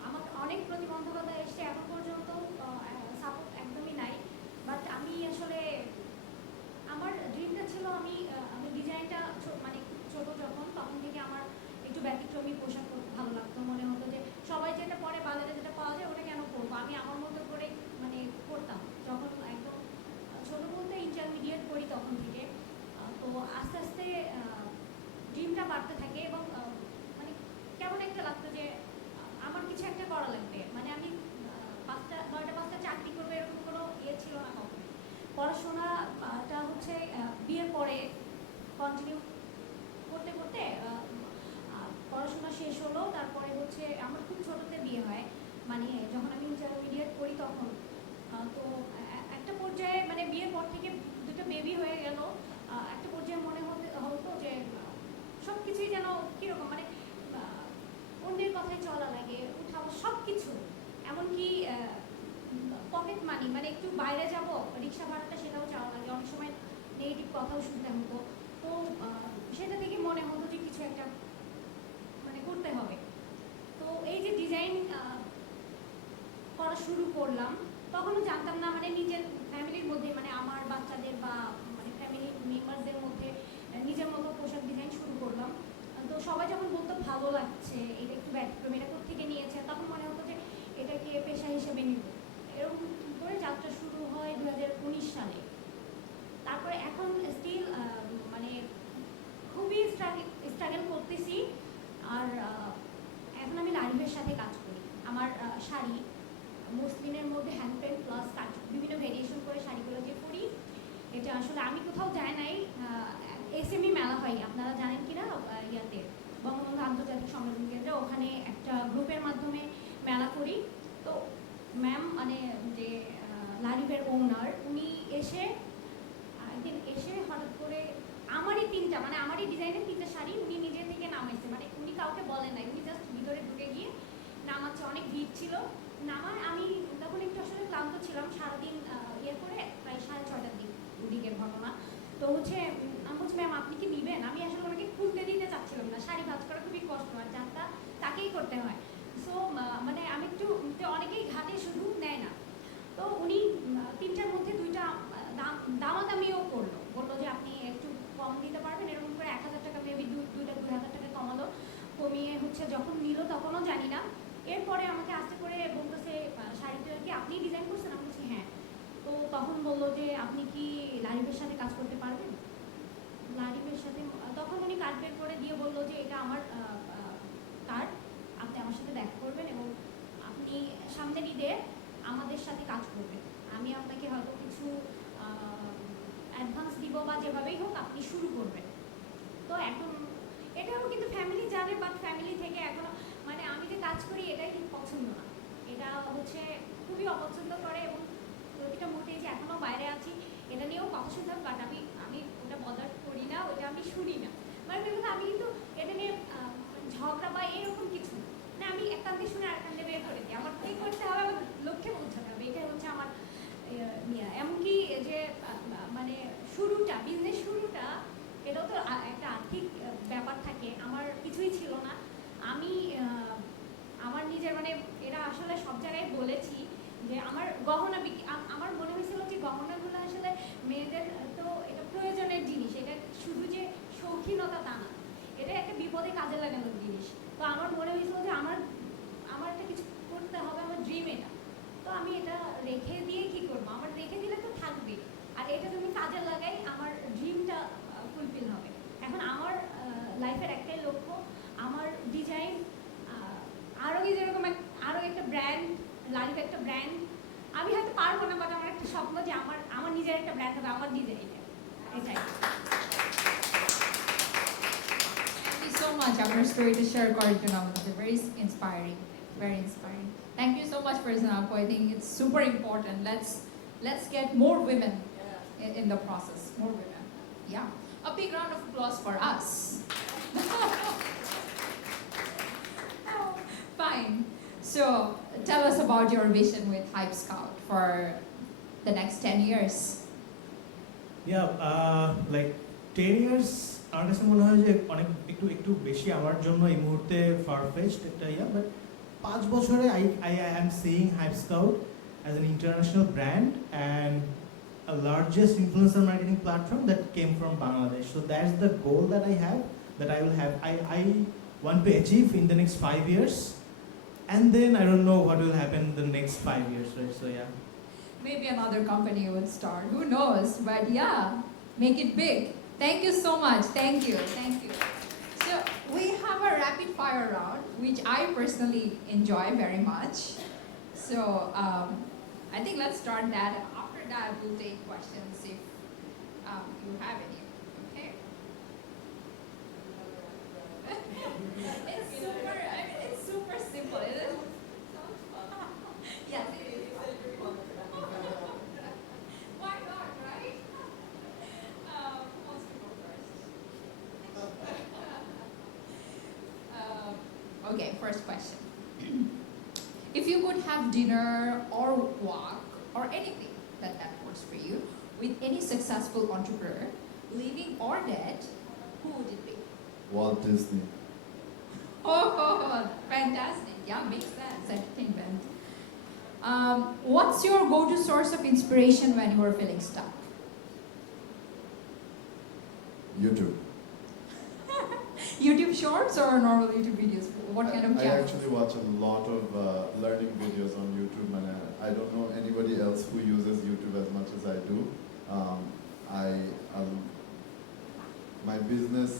আমার অনেক প্রতিবন্ধকতা এসছে এখন পর্যন্ত, সাপোর্ট একদমই নাই। বাট আমি আসলে আমার ড্রিমটা ছিল আমি ডিজাইনটা মানে ছোট যখন তখন থেকে আমার একটু ব্যতিক্রমী পোশাক পরতে ভালো লাগতো। মনে হতো যে সবাই যেটা পরে বাজারে যেটা পাওয়া যায় ওটা কেন পরবো, আমি আমার মতো করে মানে করতাম। যখন একদম ছোট বলতে ইন্টারমিডিয়েট করি তখন থেকে, তো আস্তে আস্তে ড্রিমটা বাড়তে থাকে এবং মানে কেমন একটা লাগতো যে আমার কিছু একটা করা লাগবে। মানে আমি 9টা-5টা চাকরি করবো এরকম কোনো ইয়ে ছিল না কখনো। পড়াশোনাটা হচ্ছে বিয়ের পরে কন্টিনিউ করতে করতে পড়াশোনা শেষ হলো। তারপরে হচ্ছে আমার খুব ছোটোতে বিয়ে হয়, মানে যখন আমি ইন্টারমিডিয়েট করি তখন। তো একটা পর্যায়ে মানে বিয়ের পর থেকে 2টা বেবি হয়ে গেল। একটা পর্যায়ে মনে হতো যে সব কিছুই যেন কীরকম মানে অন্যের কথায় চলা লাগে, উঠাবো সব কিছু, এমনকি পকেট মানি মানে একটু বাইরে যাব রিক্সা ভাড়াটা সেটাও চাওয়া লাগে, অনেক সময় নেগেটিভ কথাও শুনতে হতো। তো সেটা থেকে মনে হতো যে কিছু একটা মানে করতে হবে। তো এই যে ডিজাইন করা শুরু করলাম, তখনও জানতাম না মানে নিজের ফ্যামিলির মধ্যে মানে আমার বাচ্চাদের বা মানে ফ্যামিলির মেম্বারদের মধ্যে নিজের মতো পোশাক ডিজাইন শুরু করলাম। তো সবাই যখন বলতো ভালো লাগছে, এটা একটু ব্যতিক্রম, এটা কোত্থেকে নিয়েছে, তখন মনে হতো যে এটাকে পেশা হিসেবে নিব। এরকম করে যাত্রা শুরু হয় 2019 সালে। তারপরে এখন স্টিল মানে খুবই স্ট্রাগল করতেছি। আর এখন আমি লাইভের সাথে কাজ করি। আমার শাড়ি মসলিনের মধ্যে হ্যান্ড পেন্ট প্লাস কাজ বিভিন্ন ভেরিয়েশন করে শাড়িগুলো যে করি, এটা আসলে আমি কোথাও যাই নাই। এসএমই মেলা হয়, আপনারা জানেন কি না, ইয়াতে বঙ্গবন্ধু আন্তর্জাতিক সম্মেলন কেন্দ্রে, ওখানে একটা গ্রুপের মাধ্যমে মেলা করি। তো ম্যাম মানে যে লারিফের ওনার, উনি একদিন এসে হঠাৎ করে আমারই 3টা মানে আমারই ডিজাইনের 3টা শাড়ি উনি নিজে থেকে নামাইছে, মানে উনি কাউকে বলেন নাই, উনি জাস্ট ভিতরে ঢুকে গিয়ে নামাচ্ছে। অনেক ভিড় ছিল নামায়, আমি তখন একটু আসলে ক্লান্ত ছিলাম, সারাদিন ইয়ে করে প্রায় 6:30টার দিকের ঘটনা। তো হচ্ছে আমি বলছি ম্যাম আপনি কি দিবেন, আমি আসলে ওনাকে খুলতে দিতে চাচ্ছিলাম না, শাড়ি ভাঁজ করা খুবই কষ্ট, আর যাত্রা তাকেই করতে হয়। সো মানে আমি একটু অনেকেই ঘাটে শুধু নেয় না। তো উনি 3টার মধ্যে 2টা দামাদামিও করলো, বললো যে আপনি একটু কম দিতে পারবেন, এরকম করে 1000 টাকা মেবি 2,000 টাকা কমালো। কমিয়ে হচ্ছে যখন নিল তখনও জানি না। এরপরে আমাকে আস্তে করে বলতেছে শাড়িটা কি আপনি ডিজাইন করছেন, আমি বলছি হ্যাঁ। তো তখন বললো যে আপনি কি লারিফের সাথে কাজ করতে পারবেন। লারিফের সাথে তখন উনি কার্ড বের করে দিয়ে বললো যে এটা আমার কার্ড, আপনি আমার সাথে দেখা করবেন এবং আপনি সামনের ঈদে আমাদের সাথে কাজ করবেন, আমি আপনাকে হয়তো কিছু অ্যাডভান্স দিব বা যেভাবেই হোক আপনি শুরু করবেন। তো এখন এটাও কিন্তু ফ্যামিলি জানে, বাট ফ্যামিলি থেকে এখনো মানে আমি যে কাজ করি এটাই ঠিক পছন্দ না, এটা হচ্ছে খুবই অপছন্দ করে। এবং প্রতিটা মুহূর্তে যে এখনও বাইরে আছি এটা নিয়েও কথা শুনতে হবে, বাট আমি ওটা বদার করি না, ওটা আমি শুনি না। মানে দেখুন আমি কিন্তু এটা নিয়ে ঝগড়া বা এরকম কিছু না, আমি এক কান্দে শুনে আর কান্দে বের করে দিই। আমার কী করতে হবে, আমার লক্ষ্যে পৌঁছাতে হবে, এটাই হচ্ছে আমার এমনকি যে মানে শুরুটা বিজনেস শুরুটা এটাও তো একটা আর্থিক ব্যাপার থাকে, আমার কিছুই ছিল না। আমি আমার নিজের মানে এটা আসলে সব জায়গায় বলেছি যে আমার গহনা আমার মনে হয়েছিল যে গহনাগুলো আসলে মেয়েদের তো এটা প্রয়োজনের জিনিস, এটা শুধু যে শৌখিনতা তা না, এটা একটা বিপদে কাজে লাগানোর জিনিস। তো আমার মনে হয়েছিল যে আমার একটা কিছু করতে হবে, আমার ড্রিম এটা। তো আমি এটা রেখে দিয়ে কি করবো, আমার রেখে দিলে তো থাকবে, আর এটা যদি কাজে লাগাই আমার ড্রিমটা ফুলফিল হবে। এখন আমার লাইফের একটাই লক্ষ্য, আমার ডিজাইন আরও যেরকম আরও একটা ব্র্যান্ড, লাইফ একটা ব্র্যান্ড। আমি হয়তো পারবো না, বাট আমার একটা স্বপ্ন যে আমার নিজের একটা ব্র্যান্ড হবে, আমার ডিজাইনের, এটাই। Thank you so much. Our story to share করার জন্য আমাদের very inspiring, very inspiring. Thank you so much, Farzana. I think it's super important. Let's get more women in the process. More women. Yeah. A big round of applause for us. Fine. So tell us about your vision with HypeScout for the next 10 years. Yeah, like 10 years আমার কাছে মনে হয় যে অনেক একটু বেশি আমার জন্য এই মুহূর্তে ফারফেচড একটা বাট 5 বছরে I am seeing HypeScout as an international brand and a largest influencer marketing platform that came from Bangladesh. So that's the goal that I have, that I will have. I want to achieve in the next 5 years, and then I don't know what will happen in the next 5 years, right? So yeah. Maybe another company would start. Who knows? But yeah, make it big. Thank you so much. Thank you. Thank you. So we have a rapid fire round, which I personally enjoy very much. So I think let's start that. After that, we'll take questions if you have any. Okay. It's super simple. It is. Yes. Why not, right? Who wants to go first? Okay, first question. If you could have dinner or walk or anything that works for you with any successful entrepreneur, living or dead, who would it be? Walt Disney. Oh, fantastic. Yeah, makes sense. Entertainment. What's your go-to source of inspiration when you are feeling stuck? YouTube. YouTube shorts or normal YouTube videos? What kind of I channels? actually watch a lot of learning videos on YouTube, and I don't know anybody else who uses YouTube as much as I do. My business,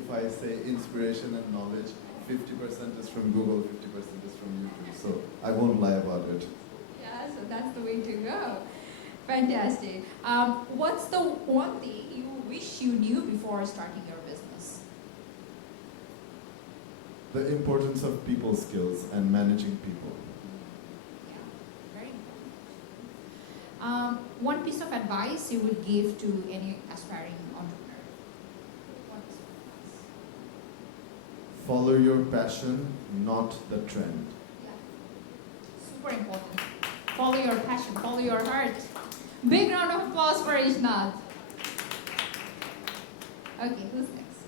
if I say inspiration and knowledge, 50% is from Google, 50% is from YouTube. So I won't lie about it. Yeah, so that's the way to go. Fantastic. What's the one thing you wish you knew before starting your business? The importance of people skills and managing people. Yeah, very important. One piece of advice you would give to any aspiring entrepreneur? What piece of advice? Follow your passion, not the trend. Yeah, super important. Follow your passion, follow your heart. Big round of applause for Ishnad. Okay, who's next?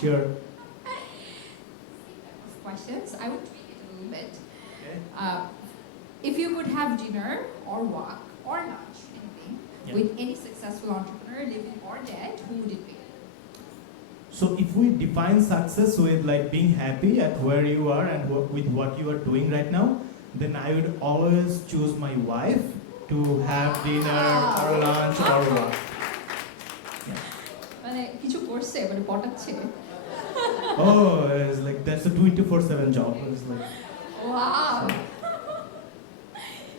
Sure. Questions. I would tweak it a little bit. Okay. If you could have dinner or walk or lunch, anything, with any successful entrepreneur, living or dead, who would it be? So if we define success with like being happy at where you are and with what you are doing right now, then I would always choose my wife to have dinner or lunch or walk. মানে কিছু করছে মানে পটাচ্ছে Oh, it's like that's a 24/7 job. It's like, wow.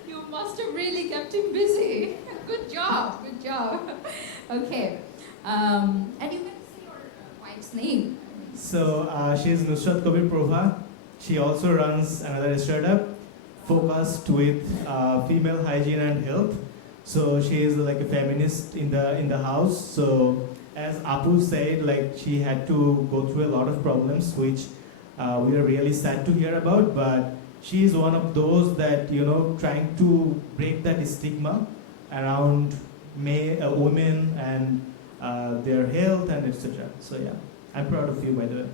You must have really kept him busy. Good job, good job. Okay, and you can say your wife's name. so she's Nusrat Kabir Prova. She also runs another startup focused with female hygiene and health. So she is like a feminist in the house. So as Apu said, like she had to go through a lot of problems, which we are really sad to hear about. But she is one of those that trying to break that stigma around women and their health and etc. So yeah, I'm proud of you, by the way.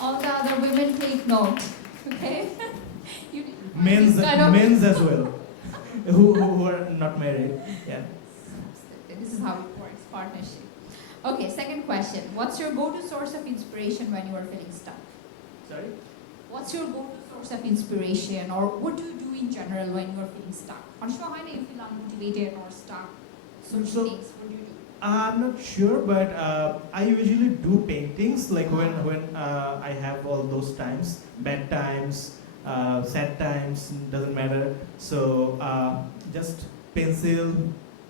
All the other women take note. Okay? You, Men's, this kind of- men's as well, who are not married. Yeah. This is how it works, partnership. Okay, second question. What's your go-to source of inspiration when you are feeling stuck? Sorry? What's your go-to source of inspiration, or what do you do in general when you are feeling stuck? You feel unmotivated or stuck, things. What do you do? I'm not sure, but I usually do paintings, like when I have all those times, bad times, sad times, doesn't matter. So just pencil,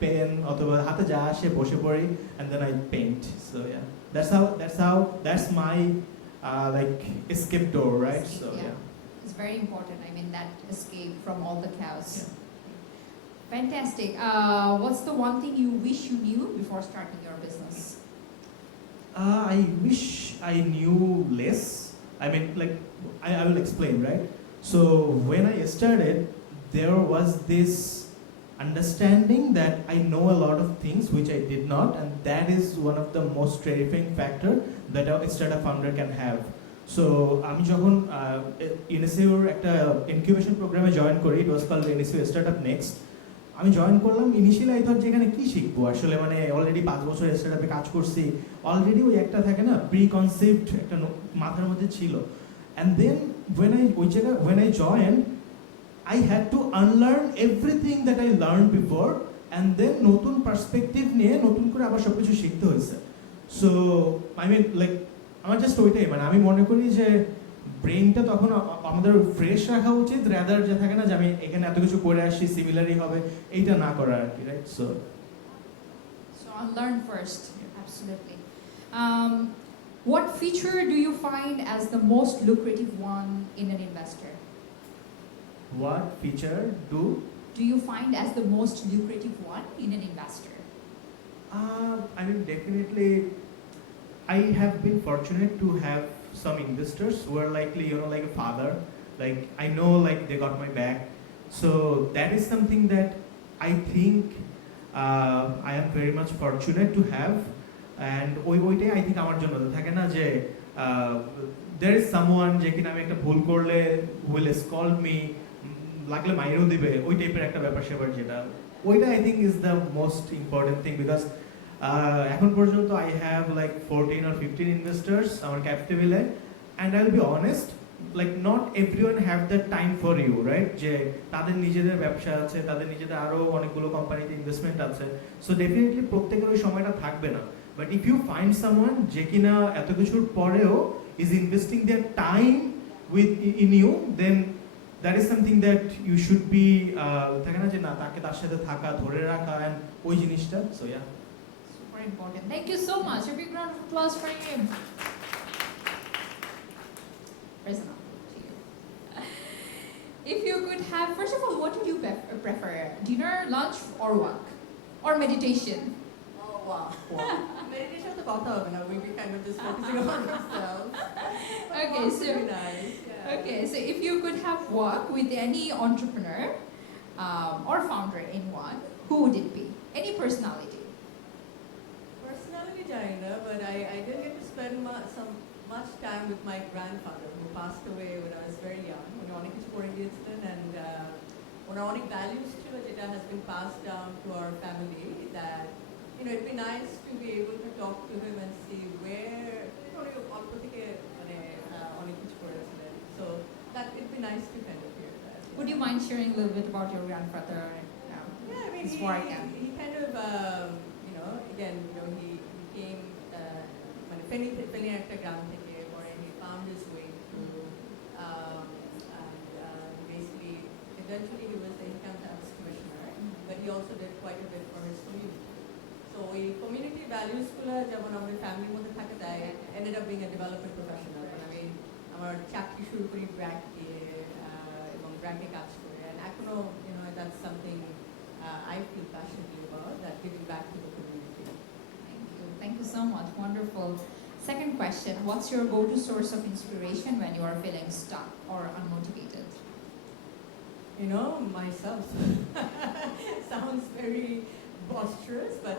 pen, অথবা হাতে যা আসে বসে পড়ি, and then I paint. So yeah, that's my like escape door, right? Escape, So yeah. It's very important. I mean, that escape from all the chaos. Yeah. Fantastic. What's the one thing you wish you knew before starting your business? I wish I knew less. I mean, like, I will explain, right? So when I started, there was this understanding that I know a lot of things which I did not, and that is one of the most terrifying factor that a startup founder can have. So আমি যখন NSU-র একটা ইনকিউবেশন প্রোগ্রামে জয়েন করি, it was called NSU Startup Next. আমি জয়েন করলাম, initially I thought যেখানে কি শিখবো আসলে, মানে অলরেডি 5 বছর স্টার্টআপে কাজ করছি, অলরেডি ওই একটা থাকে না প্রি কনসেপ্ট একটা মাথার মধ্যে ছিল। And then when I joined, I had to unlearn everything that I learned before, and then নতুন পার্সপেক্টিভ নিয়ে নতুন করে আবার সবকিছু শিখতে হয়েছে। সো আই মিন লাইক আমার জাস্ট ওইটাই, মানে আমি মনে করি যে ব্রেনটা তখন আমাদের ফ্রেশ রাখা উচিত, রাদার যে থাকে না যে আমি এখানে এত কিছু করে আসছি সিমিলারই হবে, এইটা না করা আর কি, right? So unlearn first. Absolutely. What feature do you find as the most lucrative one in an investor? What feature do you find as the most lucrative one in an investor? I mean, definitely, I have been fortunate to have some investors who are likely, like a father. Like, I know, like, they got my back. So that is something that I think I am very much fortunate to have. And ওইটাই I think আমার জন্য থাকে না যে there is someone যে কিনা আমি একটা ভুল করলে will scold me, লাগলে মাইরেও দিবে, ওই টাইপের একটা ব্যাপার সেবার, যেটা ওইটা I think is the most important thing, because এখন পর্যন্ত I have like 14 or 15 investors আমার cap table-এ, and I'll be honest, like not everyone have the time for you, right? যে তাদের নিজেদের ব্যবসা আছে, তাদের নিজেদের আরো অনেকগুলো কোম্পানিতে ইনভেস্টমেন্ট আছে, সো ডেফিনেটলি প্রত্যেকের ওই সময়টা থাকবে না। But if you find someone যে কিনা এত কিছুর পরেও is investing their time in you, then that is something that you should be থাকে না যে না তাকে তার সাথে থাকা, ধরে রাখা, and ওই জিনিসটা, so yeah. Super important. Thank you so much. A big round of applause for him. Farzana, to you. If you could have, first of all, what do you prefer? Dinner, lunch, or walk? Or meditation? Oh, wow. Meditation to কথা হবে না, we'll be kind of just focusing on ourselves. Okay, so Very nice. Yeah. Okay, so if you could have walk with any entrepreneur or founder, anyone, who would it be? Any personality? Personality, Jaina, but I didn't get to spend much time with my grandfather, who passed away when I was very young. উনি অনেক কিছু করে গিয়েছিলেন, and ওনার অনেক values ছিল যেটা has been passed down to our family, that it'd be nice to be able to talk to him and see where অল্প থেকে মানে অনেক কিছু করেছিলেন. So that it'd be nice to kind of hear that. Would you mind sharing a little bit about your grandfather? Yeah, I mean, his work and he kind of, again, he came, মানে ফেনী একটা গ্রাম থেকে, পরে he found his way through, and basically, eventually he was the income tax commissioner, but he also did quite a bit for his community. So ওই community values গুলো যেমন আমাদের ফ্যামিলির মধ্যে থাকে, তাই ended up being a development professional. মানে আমি আমার চাকরি শুরু করি ব্র্যাক দিয়ে, এবং ব্র্যাকে কাজ করে, and এখনো that's something I feel passionately about, that giving back to the community. Thank you so much. Wonderful. Second question, what's your go-to source of inspiration when you are feeling stuck or unmotivated? Myself. Sounds very boisterous, but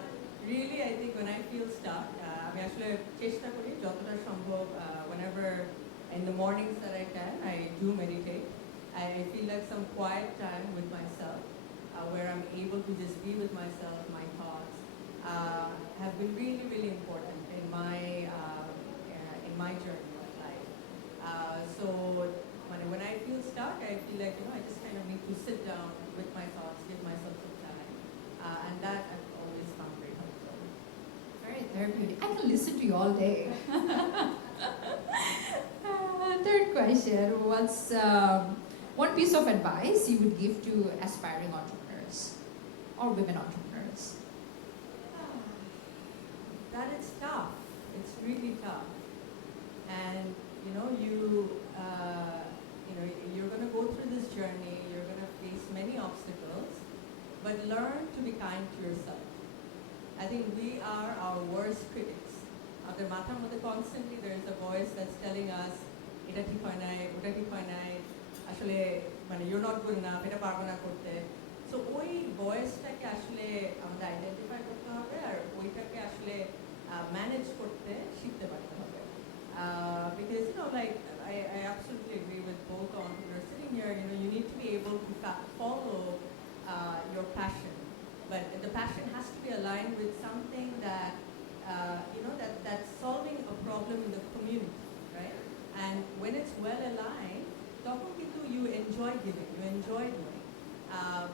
really I think when I feel stuck, আমি আসলে চেষ্টা করি যতটা সম্ভব whenever In the mornings that I can, I do meditate. I feel like some quiet time with myself, where I'm able to just be with myself, my thoughts, have been really, really important in my journey of life. So when I feel stuck, I feel like I just kind of need to sit down with my thoughts, give myself some time, and that I've always found very helpful. Very therapeutic. I can listen to you all day. Third question, what's one piece of advice you would give to aspiring entrepreneurs or women entrepreneurs? That it's tough. It's really tough. And you're going to go through this journey, you're going to face many obstacles, but learn to be kind to yourself. I think we are our worst critics. After মাথার মধ্যে constantly there is a voice that's telling us, এটা ঠিক হয় নাই, ওটা ঠিক হয় নাই, আসলে you're not good enough, এটা পারবো না করতে। So ওই ভয়েসটাকে আসলে আমাদের আইডেন্টিফাই করতে হবে আর ওইটাকে আসলে ম্যানেজ করতে শিখতে পারতে হবে। Because I absolutely agree with both the entrepreneurs sitting here. You need to be able to follow your passion, but the passion has to be aligned with something that that's solving a problem in the community, right? And when it's well aligned, তখন কিন্তু you enjoy giving, you enjoy doing.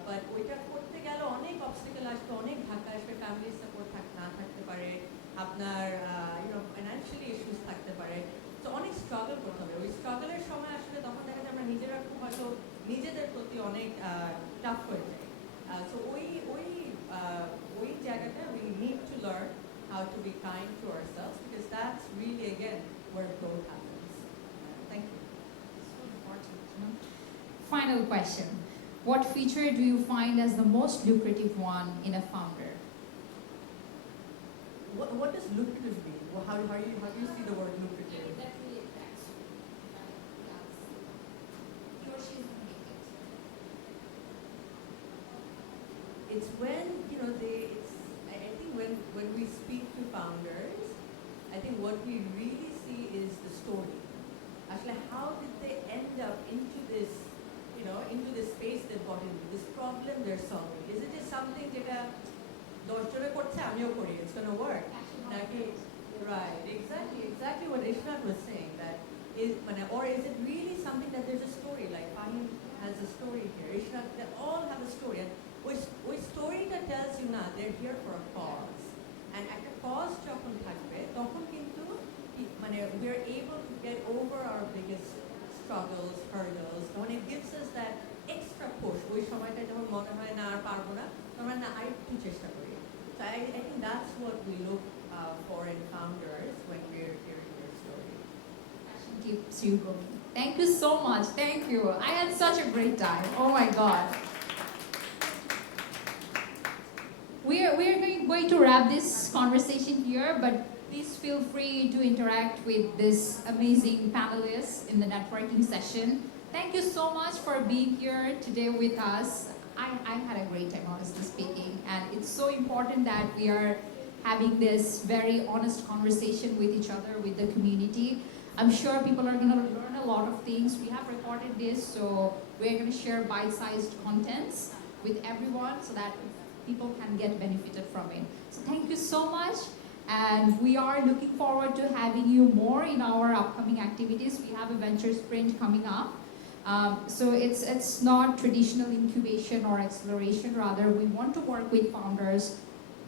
But ওইটা করতে গেলে অনেক obstacle আসবে, অনেক ধাক্কা আসবে, family support না থাকতে পারে, আপনার financially issues থাকতে পারে। তো অনেক স্ট্রাগল করতে হবে। ওই স্ট্রাগলের সময় আসলে তখন দেখা যায় আমরা নিজেরা খুব হয়তো নিজেদের প্রতি অনেক টাফ হয়ে যায়। So ওই জায়গাটা we need to learn how to be kind to ourselves, because that's really again where growth happens. Thank you. So important. Final question. What feature do you find as the most lucrative one in a founder? What does lucrative mean? How do you see the word lucrative? That really attracts you. He or she is making it. It's when I think when we speak to founders, I think what we really see is the story. Actually, how did they end up into this space they got into, this problem they're solving? Is it just something যেটা 10 জনে করছে আমিও করি, it's going to work? Right, exactly what Ishnad was saying, that or is it really something that there's a story, like Faym has a story here, Ishnad, they all have a story, and ওই storyটা tells you না they're here for a cause, and একটা cause যখন থাকবে তখন কিন্তু we're able to get over our biggest struggles, hurdles, when it gives us that extra push, ওই সময়টা যখন মনে হয় না আর পারবো না, তখন না আরেকটু চেষ্টা করি। So I think that's what we look for in founders when we're hearing their story. Passion keeps you going. Thank you so much. Thank you. I had such a great time. Oh my God. We are going to wrap this conversation here, but please feel free to interact with this amazing panelists in the networking session. Thank you so much for being here today with us. I had a great time, honestly speaking, and it's so important that we are having this very honest conversation with each other, with the community. I'm sure people are going to learn a lot of things. We have recorded this, so we're going to share bite-sized contents with everyone so that people can get benefited from it. So thank you so much, and we are looking forward to having you more in our upcoming activities. We have a venture sprint coming up. So it's not traditional incubation or acceleration. Rather, we want to work with founders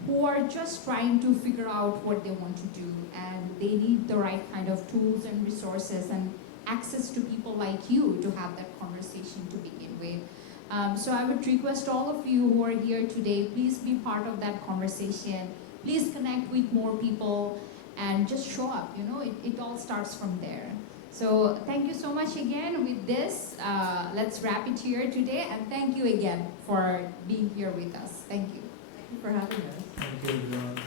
who are just trying to figure out what they want to do, and they need the right kind of tools and resources and access to people like you to have that conversation to begin with. So I would request all of you who are here today, please be part of that conversation. Please connect with more people and just show up. It all starts from there. So thank you so much again. With this, let's wrap it here today, and thank you again for being here with us. Thank you. Thank you for having us. Thank you, everyone.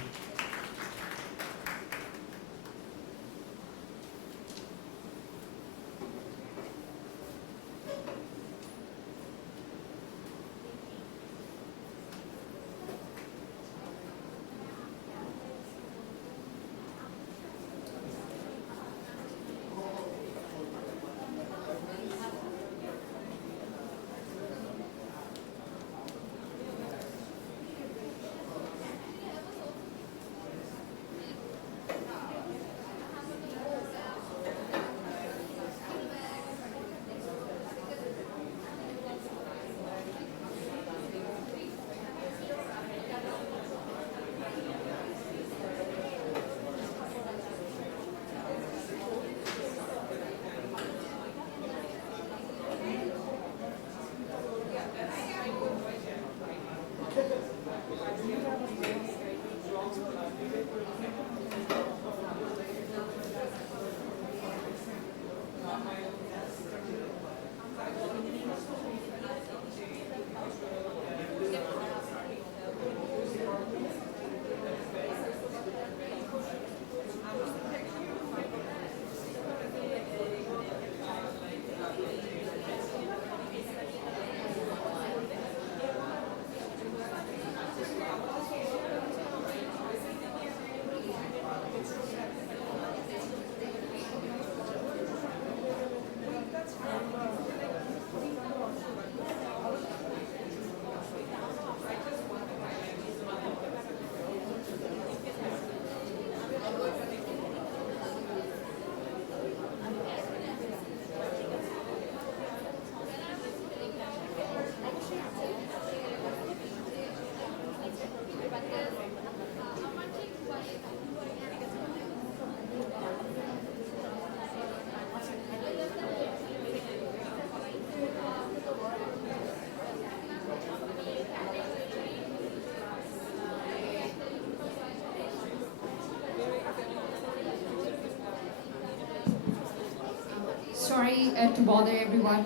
sorry to bother everyone.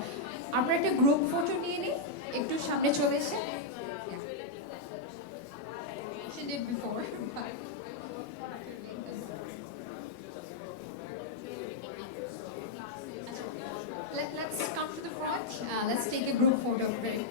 আমরা একটা group photo নিয়ে নিই, একটু সামনে চলে এসে। She did before. Let's come to the front. Let's take a group photo. Ready?